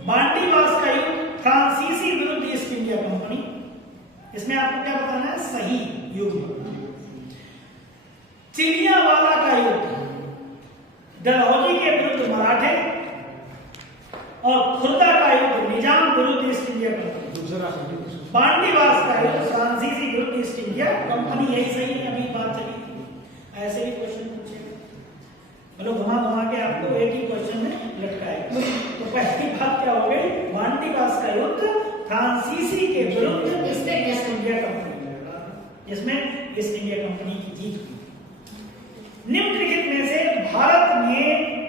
बांडीवास का युद्ध फ्रांसीसी विरुद्ध ईस्ट इंडिया कंपनी। इसमें आपको क्या बताना है? सही युद्ध। चिलियावाला का युद्ध डलहौजी के विरुद्ध मराठे, और खुर्दा का युद्ध निजाम विरुद्ध ईस्ट इंडिया कंपनी। बांडीवास का युद्ध फ्रांसीसी विरुद्ध ईस्ट इंडिया कंपनी, यही सही है। अभी बात चली थी, ऐसे ही क्वेश्चन पूछेगा, मतलब घुमा घुमा के आपको एक ही क्वेश्चन में लटकाएगा। तो पहली बात क्या हो गई? बांडीवास का युद्ध फ्रांसीसी के विरुद्ध ईस्ट इंडिया कंपनी, जिसमें ईस्ट इंडिया कंपनी की जीत हुई। निम्नलिखित में से भारत में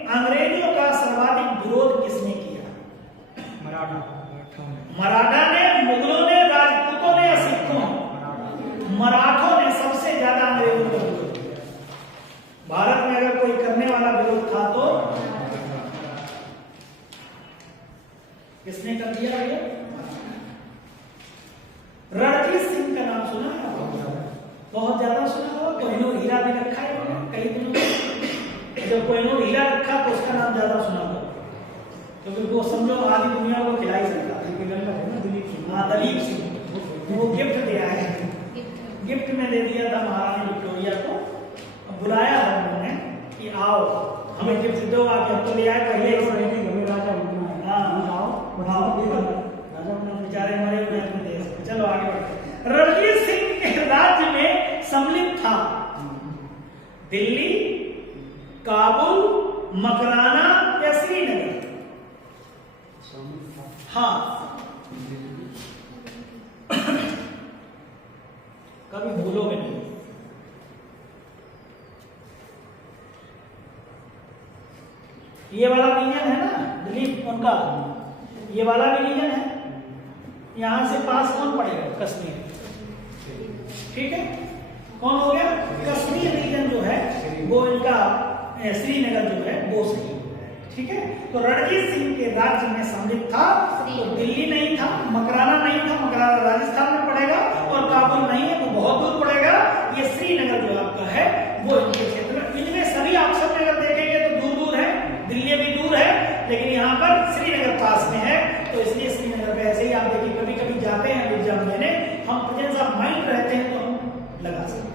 अंग्रेजों का सर्वाधिक विरोध किसने किया? मराठा ने, मुगलों ने, राजपूतों ने या सिखों? मराठों ने सबसे ज्यादा अंग्रेजों का विरोध किया। भारत में अगर कोई करने वाला विरोध था तो किसने कर दिया? रणजीत सिंह का नाम सुना है? बहुत ज्यादा सुना होगा। कोहिनूर हीरा भी रखा है कई दिनों में। जब कोहिनूर हीरा रखा तो उसका नाम ज्यादा सुना होगा, क्योंकि वो समझो आधी दुनिया को खिला ही सकता है। हाँ, दलीप सिंह, वो गिफ्ट दिया है, गिफ्ट में दे दिया था महारानी विक्टोरिया को। बुलाया था उन्होंने कि आओ हमें गिफ्ट दो, आके हम तो ले आए पहले। हाँ, बेचारे मरे हुए अपने देश। चलो आगे बढ़ते। रणजीत सिंह के राज्य में सम्मिलित था दिल्ली, काबुल, मकराना या श्रीनगर? हाँ, कभी भूलोगे नहीं। ये वाला रीजन है ना दिल्ली, उनका ये वाला भी रीजन है। यहां से पास कौन पड़ेगा? कश्मीर, ठीक है। कौन हो गया? कश्मीर रीजन जो है वो इनका, श्रीनगर जो है वो सही। ठीक है। तो रणजीत सिंह के राज्य में सम्मिलित था तो दिल्ली नहीं था, मकराना नहीं था, मकराना राजस्थान में पड़ेगा, और काबुल नहीं है तो बहुत दूर पड़ेगा। ये श्रीनगर जो आपका है वो इनके क्षेत्र में, इनमें सभी ऑप्शन में अगर देखेंगे तो दूर दूर है, दिल्ली भी दूर है, लेकिन यहाँ पर श्रीनगर पास में है, तो इसलिए श्रीनगर पे ऐसे ही आप देखिए कभी कभी जाते हैं एग्जाम देने, हम प्रेजेंस ऑफ माइंड रहते हैं तो हम लगा सकते हैं।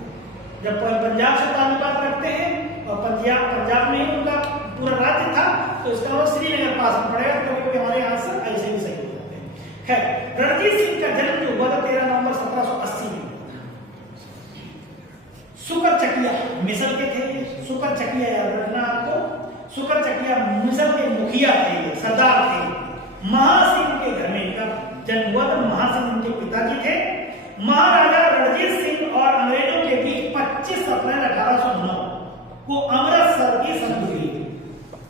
जब पंजाब से ताल्लुकात रखते हैं और पंजाब में ही उनका पूरा राज्य था तो इसका वो श्रीनगर पास में पड़ेगा, कभी कभी हमारे यहाँ से ऐसे भी सही हो जाते हैं। खैर, रणजीत सिंह का जन्म जो हुआ था 13 नवंबर 1780 में। सुकर चकिया मिसल के थे, सुकर चकिया याद रखना आपको, सुकर चकिया मिसल के मुखिया थे, सरदार थे। महासिंह के घर में इनका जन्म हुआ था, महासिंह इनके पिताजी थे। महाराजा रणजीत सिंह और अंग्रेजों के बीच 25 अप्रैल 1809 को अमृतसर की संधि हुई।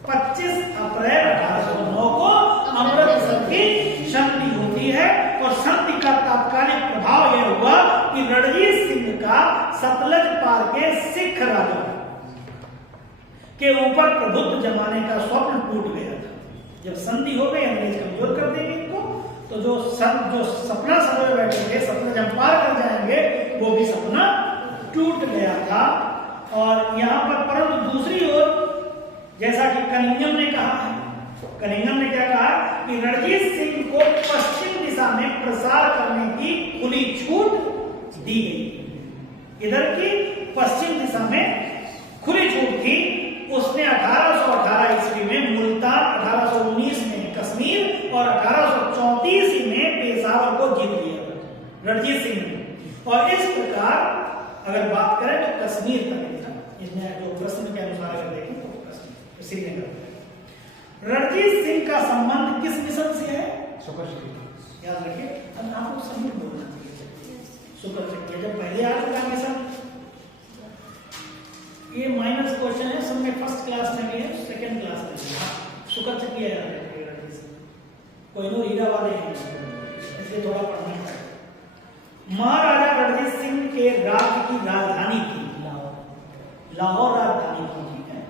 25 अप्रैल 1809 को अमृतसर की संधि होती है, और संधि का तात्कालिक प्रभाव यह हुआ कि रणजीत सिंह का सतलज पार के सिख राजा के ऊपर प्रभुत्व जमाने का स्वप्न टूट गया था। जब संधि हो गई, अंग्रेज कमजोर कर देंगे इनको, तो जो सपना सजोए बैठे थे, सपना जब पार कर जाएंगे, वो भी सपना टूट गया था। और यहाँ पर परंतु दूसरी ओर, जैसा कि कनिंघम ने कहा है, कनिंघम ने क्या कहा कि रणजीत सिंह को पश्चिम दिशा में प्रसार करने की खुली छूट दी गई। इधर की पश्चिम दिशा में खुली छूट थी। उसने 1818 ईस्वी में मुल्तान, 1819 में कश्मीर और 1834 में पेशावर को जीत लिया रणजीत सिंह ने। और इस प्रकार अगर बात करें तो कश्मीर तक था, इसमें जो प्रश्न के अनुसार अगर देखें तो कश्मीर श्रीनगर। रणजीत सिंह का संबंध किस मिशन से है? सुकर चकिया। याद रखिए, आपको सही बोलना चाहिए। सुकर चकिया जब पहले आ चुका मिशन, ये माइनस क्वेश्चन है, सब में फर्स्ट क्लास में भी है, सेकंड क्लास में भी है। सुकर चकिया याद रखिए रणजीत सिंह, कोई नो हीरा वाले हैं, इसलिए थोड़ा पढ़ना है। महाराजा रणजीत सिंह के राज्य की राजधानी थी लाहौर, राजधानी थी, ठीक है,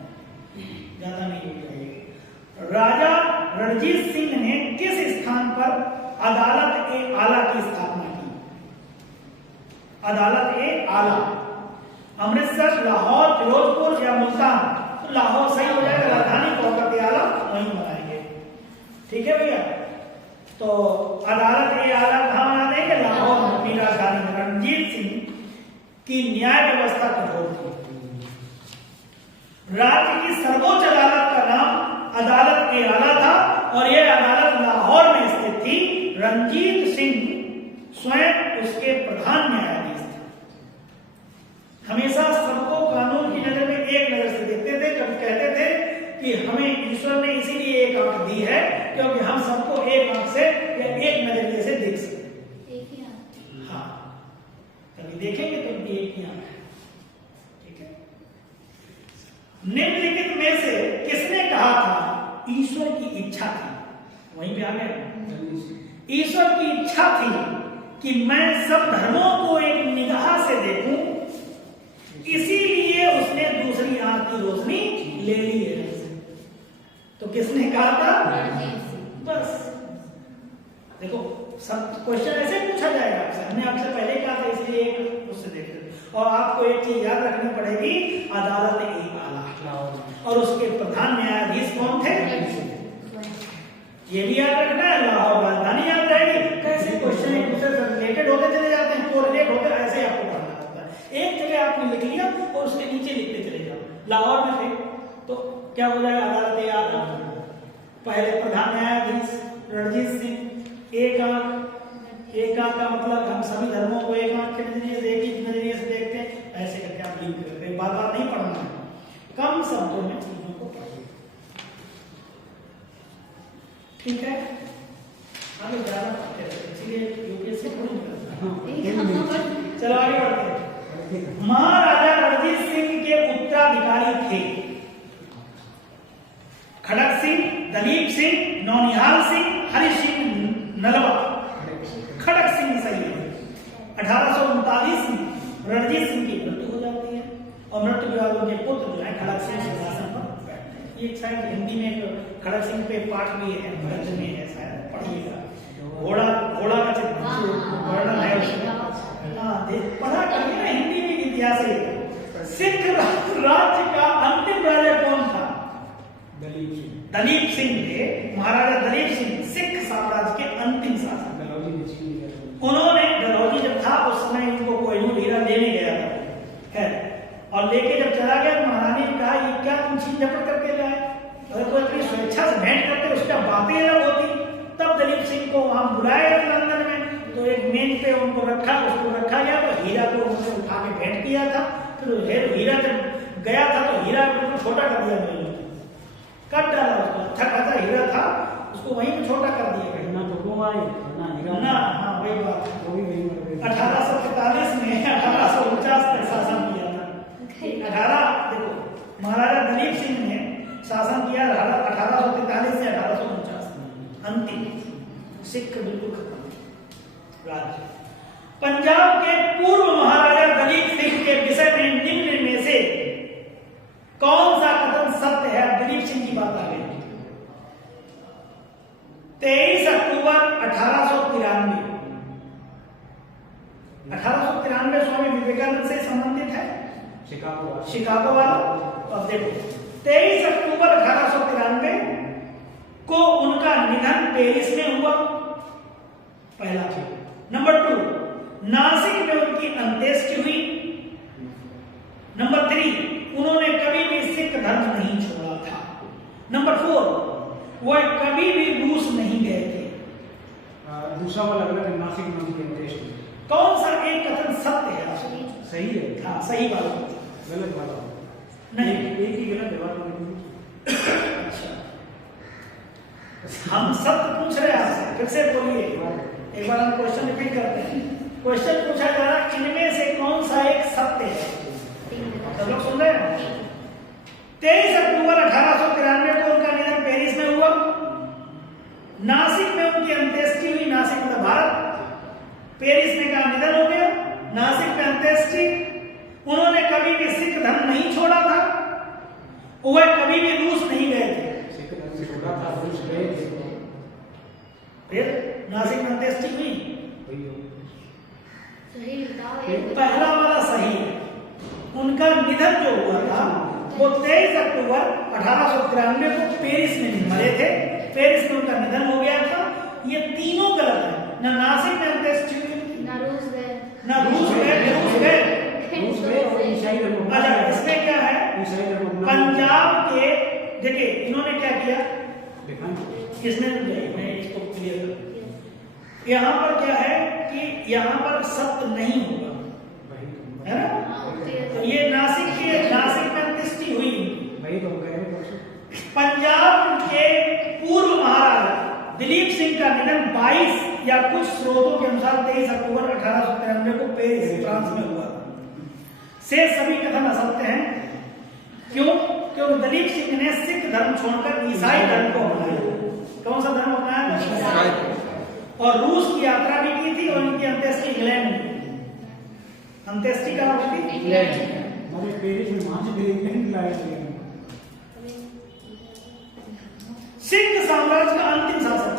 ज्यादा नहीं बताइएगा। राजा रणजीत सिंह ने किस स्थान पर अदालत ए आला की स्थापना की? अदालत ए आला, अमृतसर, लाहौर, फिरोजपुर या मुल्तान? तो लाहौर सही हो जाएगा, राजधानी कोलकाता ए आला वहीं बनाएंगे, ठीक है भैया। तो अदालत ए आला कहां बना देंगे? लाहौर में, अपनी राजधानी में। रणजीत सिंह की न्याय व्यवस्था कठोर थी। राज्य की सर्वोच्च अदालत का नाम अदालत ए आला था, और यह अदालत लाहौर में स्थित थी। रणजीत सिंह स्वयं उसके प्रधान न्यायाधीश थे। हमेशा सबको कानून की नजर में एक नजर से देखते थे। कभी कहते थे कि हमें ईश्वर ने इसीलिए एक आंख दी है क्योंकि हम सबको एक आंख से या एक नजरिए से देख सकते। हाँ, कभी देखेंगे तो एक ही आंख है, ठीक है। निम्नलिखित में से किसने कहा था ईश्वर की इच्छा थी? वहीं पे आ गया, ईश्वर की इच्छा थी कि मैं सब धर्मों को एक निगाह से देखूं, इसीलिए उसने दूसरी आंख की रोशनी ले ली है। तो किसने कहा था? बस देखो, सब क्वेश्चन ऐसे पूछा जाएगा आपसे, हमने आपसे पहले कहा था, इसलिए एक उससे देखते थे। और आपको एक चीज याद रखनी पड़ेगी, अदालत ए आला, और उसके प्रधान न्यायाधीश कौन थे? ये भी याद रखना है, लाहौर राजधानी याद रहेगी। कैसे क्वेश्चन एक दूसरे से रिलेटेड होते चले जाते हैं, कोरिलेट होते, ऐसे आपको पढ़ना होता है। एक जगह आपने लिख लिया और उसके नीचे लिखते चले जाओ। लाहौर में थे तो क्या हो जाएगा? अदालत ए आला, पहले प्रधान न्यायाधीश रणजीत सिंह, एक आंख का मतलब हम सभी धर्मों को एक आंख के नजरिए से, एक ही नजरिए से देखते हैं। ऐसे करके आप लिख करके बार बार नहीं पढ़ना है, कम शब्दों में चीजों को पढ़िए, ठीक है। आगे ज्यादा पढ़ते हैं, इसलिए यूपीएससी थोड़ी निकलता है। चलो आगे बढ़ते हैं। महाराजा रणजीत सिंह के उत्तराधिकारी थे खड़क सिंह, दलीप सिंह, नौनिहाल सिंह, हरि सिंह नलवा। खड़क सिंह सही है। 1839 में रणजीत सिंह की मृत्यु हो जाती है, और मृत्यु के बाद उनके पुत्र जो है खड़क सिंह सिंहासन पर बैठते हैं। ये शायद हिंदी में खड़क सिंह पे पाठ भी है, भरत में है, शायद पढ़िएगा। घोड़ा का चित्र वर्णन है उसमें। हाँ पढ़ा करिए ना, हिंदी में इतिहास है। सिख राज्य का अंतिम राजा कौन था? दलीप सिंह थे, महाराजा दलीप सिंह सिख साम्राज्य के अंतिम शासक। उन्होंने डलहौजी जब था उस समय इनको कोहिनूर हीरा लेने गया था, खैर, और लेके जब चला गया महारानी ने कहा ये क्या तुम छीन झपट करके लाए, अगर कोई अपनी स्वेच्छा से भेंट करते उसका बातें अलग होती। तब दलीप सिंह को वहां बुलाया लंदन में, तो एक मेज पे उनको रखा गया, तो हीरा को उन्होंने उठा के भेंट किया था। फिर हीरा जब गया था तो हीरा बिल्कुल छोटा कर दिया, कट डाला उसको, अच्छा खासा हीरा था उसको वहीं पे छोटा कर दिया गया ना। हाँ वही बात, 1845 में 1849 तक शासन किया था। देखो महाराजा दलीप सिंह ने शासन किया 1843 से 1849, अंतिम सिख बिल्कुल खत्म राज्य। पंजाब के पूर्व महाराजा दलीप सिंह के विषय में निम्न में से कौन सा कथन सत्य है? दलीप सिंह की बात आ गई। 23 अक्टूबर 1893 स्वामी विवेकानंद से संबंधित है, शिकागो वाला। अब देखो 23 अक्टूबर 1893 को उनका निधन पेरिस में हुआ, पहला चीज। नंबर 2, नासिक में उनकी अंत्येष्टि हुई। नंबर 3, उन्होंने कभी भी सिख धर्म नहीं छोड़ा था। नंबर 4, वह कभी भी रूस नहीं गए थे। दूसरा वाला गलत है, नासिक में उनकी अंत्येष्टि। कौन सा एक कथन सत्य है? सही है। हाँ सही बात, गलत बात नहीं, एक ही गलत है बात। अच्छा हम सत्य पूछ रहे हैं आपसे, फिर से बोलिए एक बार। हम क्वेश्चन रिपीट करते हैं। क्वेश्चन पूछा जा रहा है इनमें से कौन सा एक सत्य है? सब लोग सुन रहे हैं? 23 अक्टूबर 1893 को उनका निधन पेरिस में हुआ। नासिक में उनकी अंत्येष्टि हुई, नासिक मतलब भारत, पेरिस में का निधन हो गया, नासिक में अंत्येष्टि। उन्होंने कभी भी सिख धर्म नहीं छोड़ा था, वह कभी भी रूस नहीं गए थे। फिर नासिक में अंत्येष्टि हुई, पहला वाला सही है। उनका निधन जो हुआ था वो 23 अक्टूबर 1893 को पेरिस में मरे थे, पेरिस में उनका निधन हो गया था। ये तीनों गलत है, ना नासिक में अंत्येष्टि हुई, ना रूस गए, अच्छा इसमें क्या है? पंजाब के, देखिए इन्होंने क्या किया, किसने, मैं इसको क्लियर कर, यहाँ पर क्या है कि यहाँ पर सत्य नहीं होगा, है ना? तो ये नासिक में अंत्येष्टि हुई। पंजाब के पूर्व महाराजा दिलीप सिंह का निधन 22 या कुछ स्रोतों के अनुसार 23 अक्टूबर 1893 को पेरिस फ्रांस में हुआ। से सभी कथन असत्य हैं। क्यों? क्योंकि दलीप सिंह ने सिख धर्म छोड़कर ईसाई धर्म को अपनाया। कौन सा धर्म अपनाया? और रूस की यात्रा भी की थी, और उनकी अंत्येष्टि इंग्लैंड में। अंत्येष्टि कहाँ हुई थी? इंग्लैंड। सिख साम्राज्य का अंतिम शासक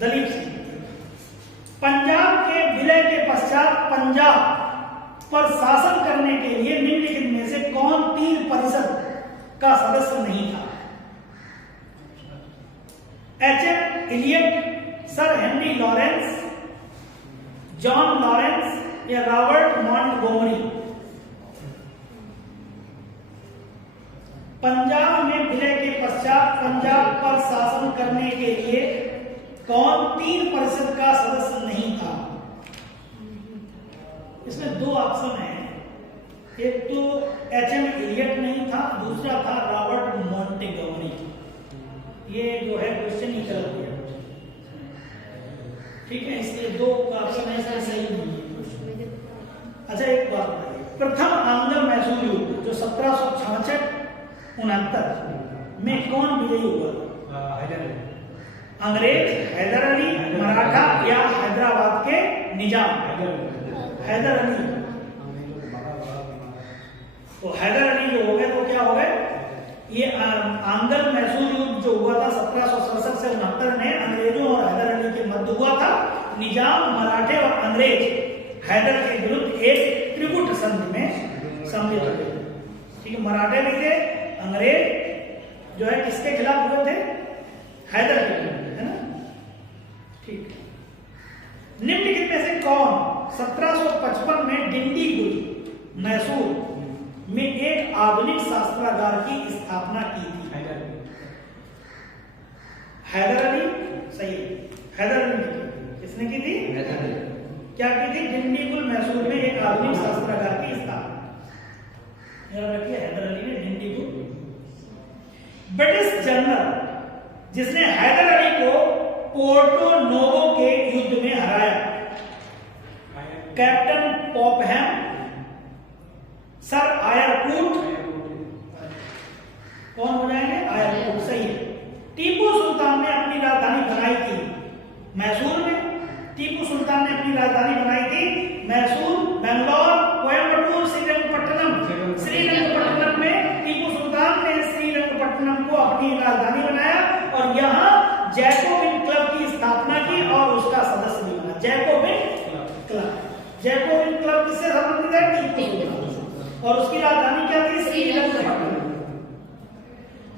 दलीप सिंह। पंजाब के विलय के पश्चात पंजाब पर शासन करने के लिए निम्नलिखित में से कौन 3% का सदस्य नहीं था? HM. Elliot, sir Henry Lawrence, John Lawrence या रॉबर्ट मॉन्टगोमरी? पंजाब में विलय के पश्चात पंजाब पर शासन करने के लिए कौन 3% का सदस्य नहीं था? इसमें दो ऑप्शन है, एक तो एच.एम. इलियट नहीं था, दूसरा था रॉबर्ट मॉन्टेगोमरी। ये जो है क्वेश्चन ही गलत है, ठीक है, इसलिए दो ऑप्शन ऐसा सही नहीं है। अच्छा एक बात बताइए, प्रथम आंग्ल मैसूर युद्ध जो 1766-69 में कौन विजयी हुआ? अंग्रेज, हैदर अली, मराठा या हैदराबाद के निजाम? हैदर अली। तो हैदर अली जो हो गए तो क्या हो गए? ये आंगल मैसूर युद्ध जो हुआ था 1767 से 69 में अंग्रेजों और हैदर अली के मध्य हुआ था। निजाम, मराठे और अंग्रेज हैदर के विरुद्ध एक त्रिगुट संधि में सम्मिलित हुए। ठीक है, मराठे भी थे, अंग्रेज जो है किसके खिलाफ हुए थे? हैदर के खिलाफ, है ना? ठीक। निम्नलिखित में से कौन 1755 में डिंडीगुल मैसूर में एक आधुनिक शास्त्रागार की स्थापना की थी? हैदर अली। सही है, हैदर अली ने की। किसने की थी? हैदर अली। क्या की थी? डिंडीगुल मैसूर में एक आधुनिक शास्त्रागार की स्थापना। याद रखिए, हैदर अली ने डिंडीगुल। ब्रिटिश जनरल जिसने हैदर अली को पोर्टो नोवो के युद्ध में हराया, कैप्टन पॉपहैम, सर आयरकूट। कौन हो जाएंगे? आयरकूट। सही है। टीपू सुल्तान ने अपनी राजधानी बनाई थी मैसूर में। टीपू सुल्तान ने अपनी राजधानी बनाई थी मैसूर, बेंगलोर, कोयम्बटूर, श्रीरंगपट्टनम। श्रीरंगपट्टनम में टीपू सुल्तान ने श्रीरंगपट्टनम को अपनी राजधानी बनाया और यहाँ जैकोबिन क्लब की स्थापना की और उसका सदस्य भी बना। Jacobin club. जैकोबिन क्लब किससे संबंधित है? टीपू सुल्तान। और उसकी राजधानी क्या थी? श्रीरंगपट्टनम।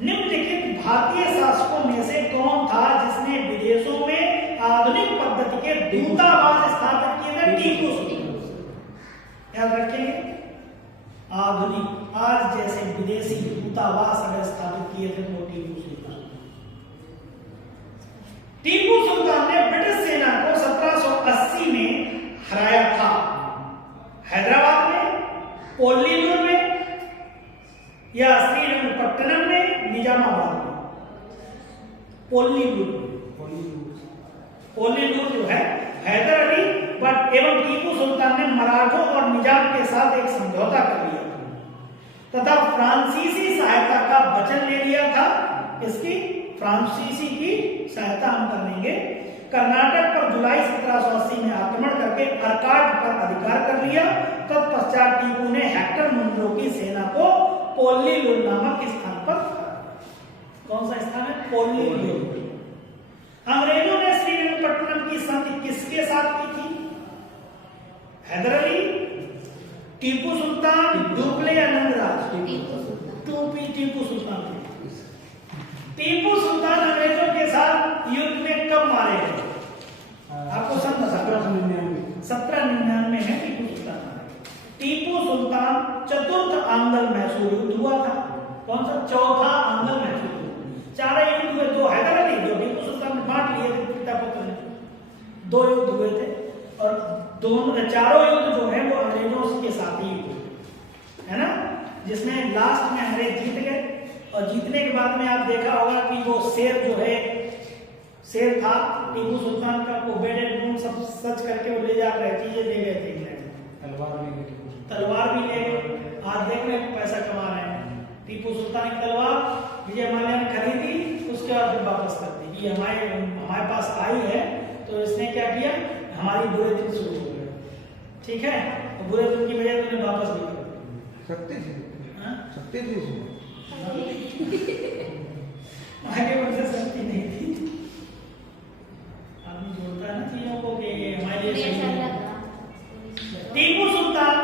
निम्नलिखित भारतीय शासकों में से कौन था जिसने विदेशों में आधुनिक पद्धति के दूतावास स्थापित किए थे? टीपू सुल्तान। याद रखेंगे, आधुनिक आज जैसे विदेशी दूतावास अगर स्थापित किए थे तो टीपू सुल्तान। टीपू सुल्तान ने ब्रिटिश सेना को 1780 में हराया था। हैदराबाद में, पोल्लीनूर में या श्रीरंगपट्टनम में, निजामाबाद में। पोल्लीनूर जो है हैदर अली एवं टीपू सुल्तान ने मराठों और निजाम के साथ एक समझौता कर लिया तथा फ्रांसीसी सहायता का वचन ले लिया था। इसकी फ्रांसीसी की सहायता हम कर लेंगे। कर्नाटक पर जुलाई 1780 में आक्रमण करके अर्काट पर अधिकार कर लिया। तत्पश्चात टीपू ने हेक्टर मुंडो की सेना को पोल्लीनूर नामक स्थान पर, कौन सा स्थान है? पोल्लीनूर। अंग्रेजों ने श्रीरंगपट्टनम की संधि किसके साथ की थी? हैदर अली, टीपू सुल्तान, डुप्ले या नंदराज? टीपू सुल्तान। टीपू सुल्तान अंग्रेजों के साथ युद्ध में कब मारे गए? आपको सन 1799 में टीपू सुल्तान मारे। टीपू सुल्तान चतुर्थ आंगल मैसूर युद्ध हुआ था। कौन सा? चौथा आंगल मैसूर। चार युद्ध हुए, दो हैदर अली, दो टीपू सुल्तान ने बांट लिए थे पिता पुत्र ने। दो युद्ध हुए थे और दोनों चारों युद्ध जो है वो अंग्रेजों के साथ ही हुए, है ना? जिसमें लास्ट में अंग्रेज जीत गए और जीतने के बाद में आप देखा होगा कि वो शेर जो है, शेर था टीपू सुल्तान का, वो बेड एंड रूम सब सच करके वो ले जा रहे चीजें ले गए थे इंग्लैंड। तलवार भी ले गए। आज देख रहे हैं पैसा कमा रहे हैं। टीपू सुल्तान की तलवार विजय माल्या ने खरीदी, उसके बाद फिर वापस कर दी। ये हमारे पास आई है तो इसने क्या किया? हमारी बुरे दिन शुरू हो गए। ठीक है, तो बुरे दिन की वजह तुमने वापस नहीं कर सकते थे। आगे बढ़ सकती नहीं थी। आदमी जोड़ता है ना चीजों को कि हमारे लिए सही है। टीपू सुल्तान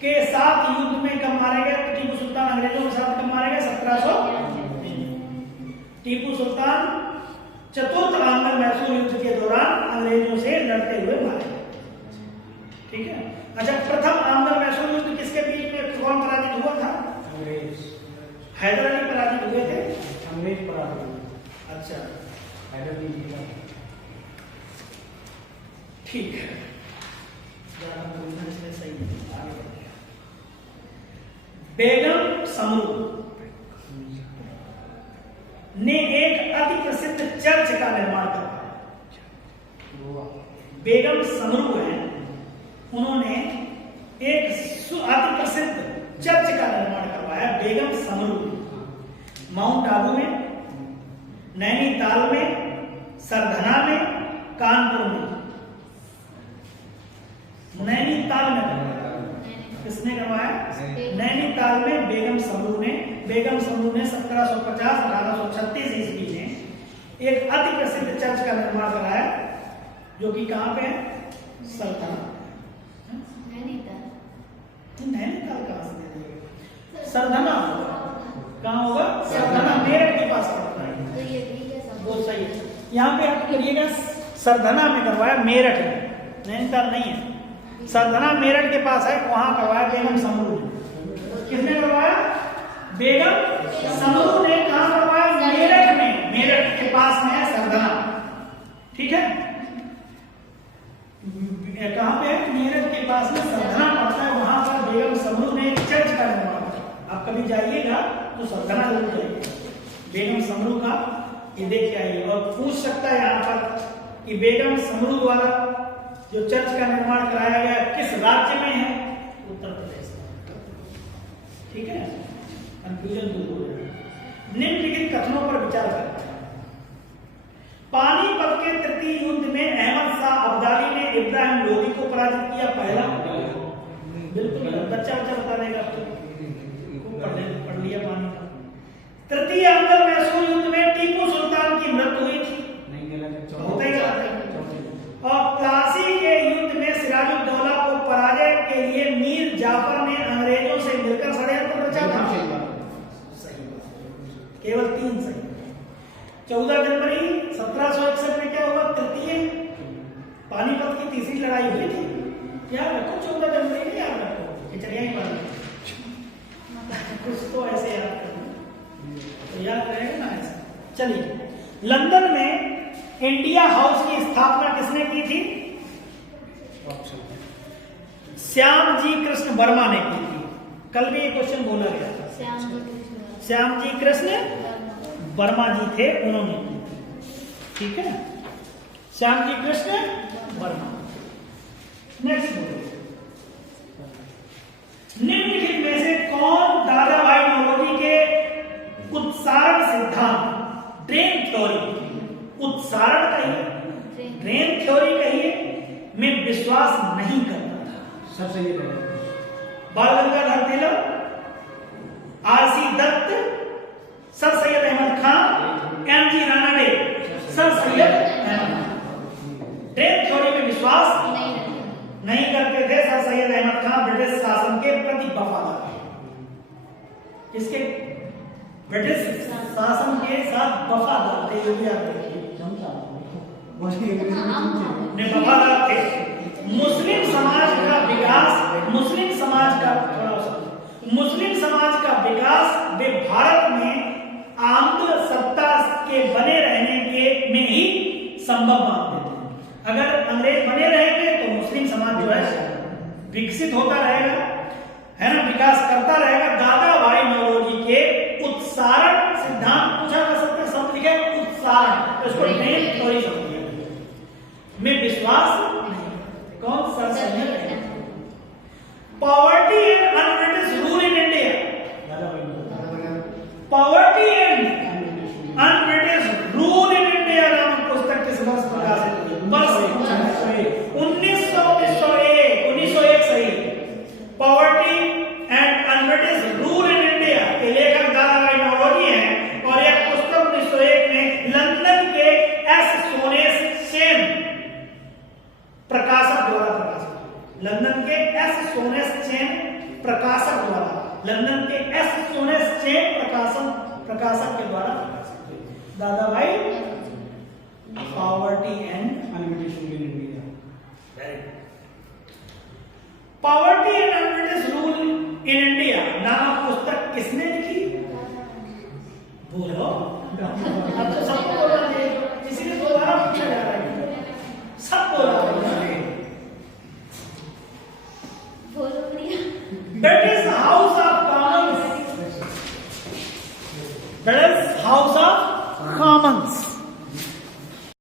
के साथ युद्ध में कब मारे गए? तो टीपू सुल्तान अंग्रेजों के साथ कब मारे गए? 1700। टीपू सुल्तान चतुर्थ आंगल मैसूर युद्ध के दौरान अंग्रेजों से लड़ते हुए मारे गए। ठीक है। अच्छा, प्रथम आंगल मैसूर युद्ध किसके बीच में कौन पराजित हुआ था? अंग्रेज। हैदर अली पराजित हुए थे? अंग्रेज पराजित हुए। अच्छा, हैदर अली जीता। ठीक है, सही है। बेगम समरू ने एक अति प्रसिद्ध चर्च का निर्माण करवाया। बेगम समरू है, उन्होंने एक अति प्रसिद्ध चर्च का निर्माण करवाया। बेगम समरू माउंट आबू में, नैनीताल में, सरधना में, कानपुर में। नैनीताल में किसने करवाया? नैनीताल में बेगम समरू ने बेगम समूह ने 1750-1836 ईस्वी में एक अति प्रसिद्ध चर्च का निर्माण कराया, जो कि कहाँ पे है? सरथाना। नैनीताल कहाँ से? सरधना कहाँ होगा? सरधना मेरठ के पास पड़ता है। वो सही है। यहाँ पे आप करिएगा सरधना में करवाया, मेरठ में, नैनीताल नहीं है। सरधना मेरठ के पास है, वहां करवाया बेगम समूह ने। किसने करवाया? बेगम समूह ने। कहां करवाया? मेरठ में, मेरठ के पास में है सरधना। ठीक है, कहां पे है? मेरठ के पास में सरधना पड़ता है, वहां पर बेगम समूह ने चर्च का निर्माण किया। आप कभी जाइएगा तो सरधना जरूर जाइएगा, बेगम समूह का ये देख के आइए। और पूछ सकता है यहाँ पर कि बेगम समूह द्वारा जो चर्च का निर्माण कराया गया किस राज्य में है? उत्तर प्रदेश। ठीक है, कंफ्यूजन दूर हो जाएगा। निम्नलिखित कथनों पर विचार करते हैं। पानीपत के तृतीय युद्ध में अहमद शाह अब्दाली ने इब्राहिम लोदी को पराजित किया। पहला बिल्कुल बच्चा बता देगा, पढ़ लिया पानीपत। तृतीय अंगल मैसूर युद्ध में टीपू सुल्तान की मृत्यु हुई थी। होता ही गलत है। और प्लासी के युद्ध में सिराजुद्दौला को पराजय के लिए मीर जाफर ने अंग्रेजों से मिलकर षड्यंत्र रचा था। सही, केवल 3 सही। 14 जनवरी 1761 में क्या हुआ? तृतीय पानीपत की तीसरी लड़ाई हुई थी। याद रखो, 14 जनवरी नहीं याद रखो, खिचड़िया ही बन कुछ तो ऐसे याद करो तो याद रहेगा ना ऐसा। चलिए, लंदन में इंडिया हाउस की स्थापना किसने की थी? श्याम जी कृष्ण वर्मा ने की थी। कल भी ये क्वेश्चन बोला गया था। श्याम जी कृष्ण वर्मा जी थे, उन्होंने की थी। ठीक है, श्याम जी कृष्ण वर्मा। नेक्स्ट बोलो, निम्नलिखित में से कौन दादा भाई नौरोजी के उत्सारण सिद्धांत, ड्रेन थ्योरी, उत्सारण कहिए, ड्रेन थ्योरी कहिए, में विश्वास नहीं करता था? सब सही है। Bal Gangadhar Tilak, RC Dutt, sir Syed Ahmad Khan, MG Ranade, sir Syed Ahmad Khan. Drain theory में विश्वास नहीं करते थे। सर सैयद अहमद खान ब्रिटिश शासन के प्रति वफादार थे। किसके? ब्रिटिश शासन के साथ वफादार थे। ये भी याद रखिए, वफादार थे। मुस्लिम समाज का विकास, मुस्लिम समाज का विकास वे भारत में आंध्र सत्ता के बने रहने के में ही संभव मानते थे। अगर अंग्रेज बने रहेंगे तो मुस्लिम समाज जो है विकसित होता रहेगा, है ना, विकास करता रहेगा। दादा भाई नौरोजी के उत्सारण सिद्धांत पूछा जा सकता है, शब्द लिखा है उत्सारण, तो इसको ड्रेन थ्योरी समझिए। में विश्वास कौन? Sir Syed. Poverty and un-British rule in India, poverty and un-British rule in India नाम पुस्तक किस वर्ष प्रकाशित हुई? बस 1901 सही। Poverty and un-British rule in India के लेखक दादा भाई नौरोजी हैं, और यह पुस्तक 1901 में लंदन के एस सोनेस सेन प्रकाशक द्वारा प्रकाशित। लंदन के एस सोनेस चेन प्रकाशक द्वारा, लंदन के एस सोनेस चेन प्रकाशक के द्वारा प्रकाशित। दादा भाई poverty and un-British rule in India. Poverty and un-British rule in India नामक पुस्तक किसने लिखी? बोलो। अब तो सबको बोलना चाहिए, इसीलिए दोबारा पूछा जा रहा है। सब बोला British house of Commons, British house of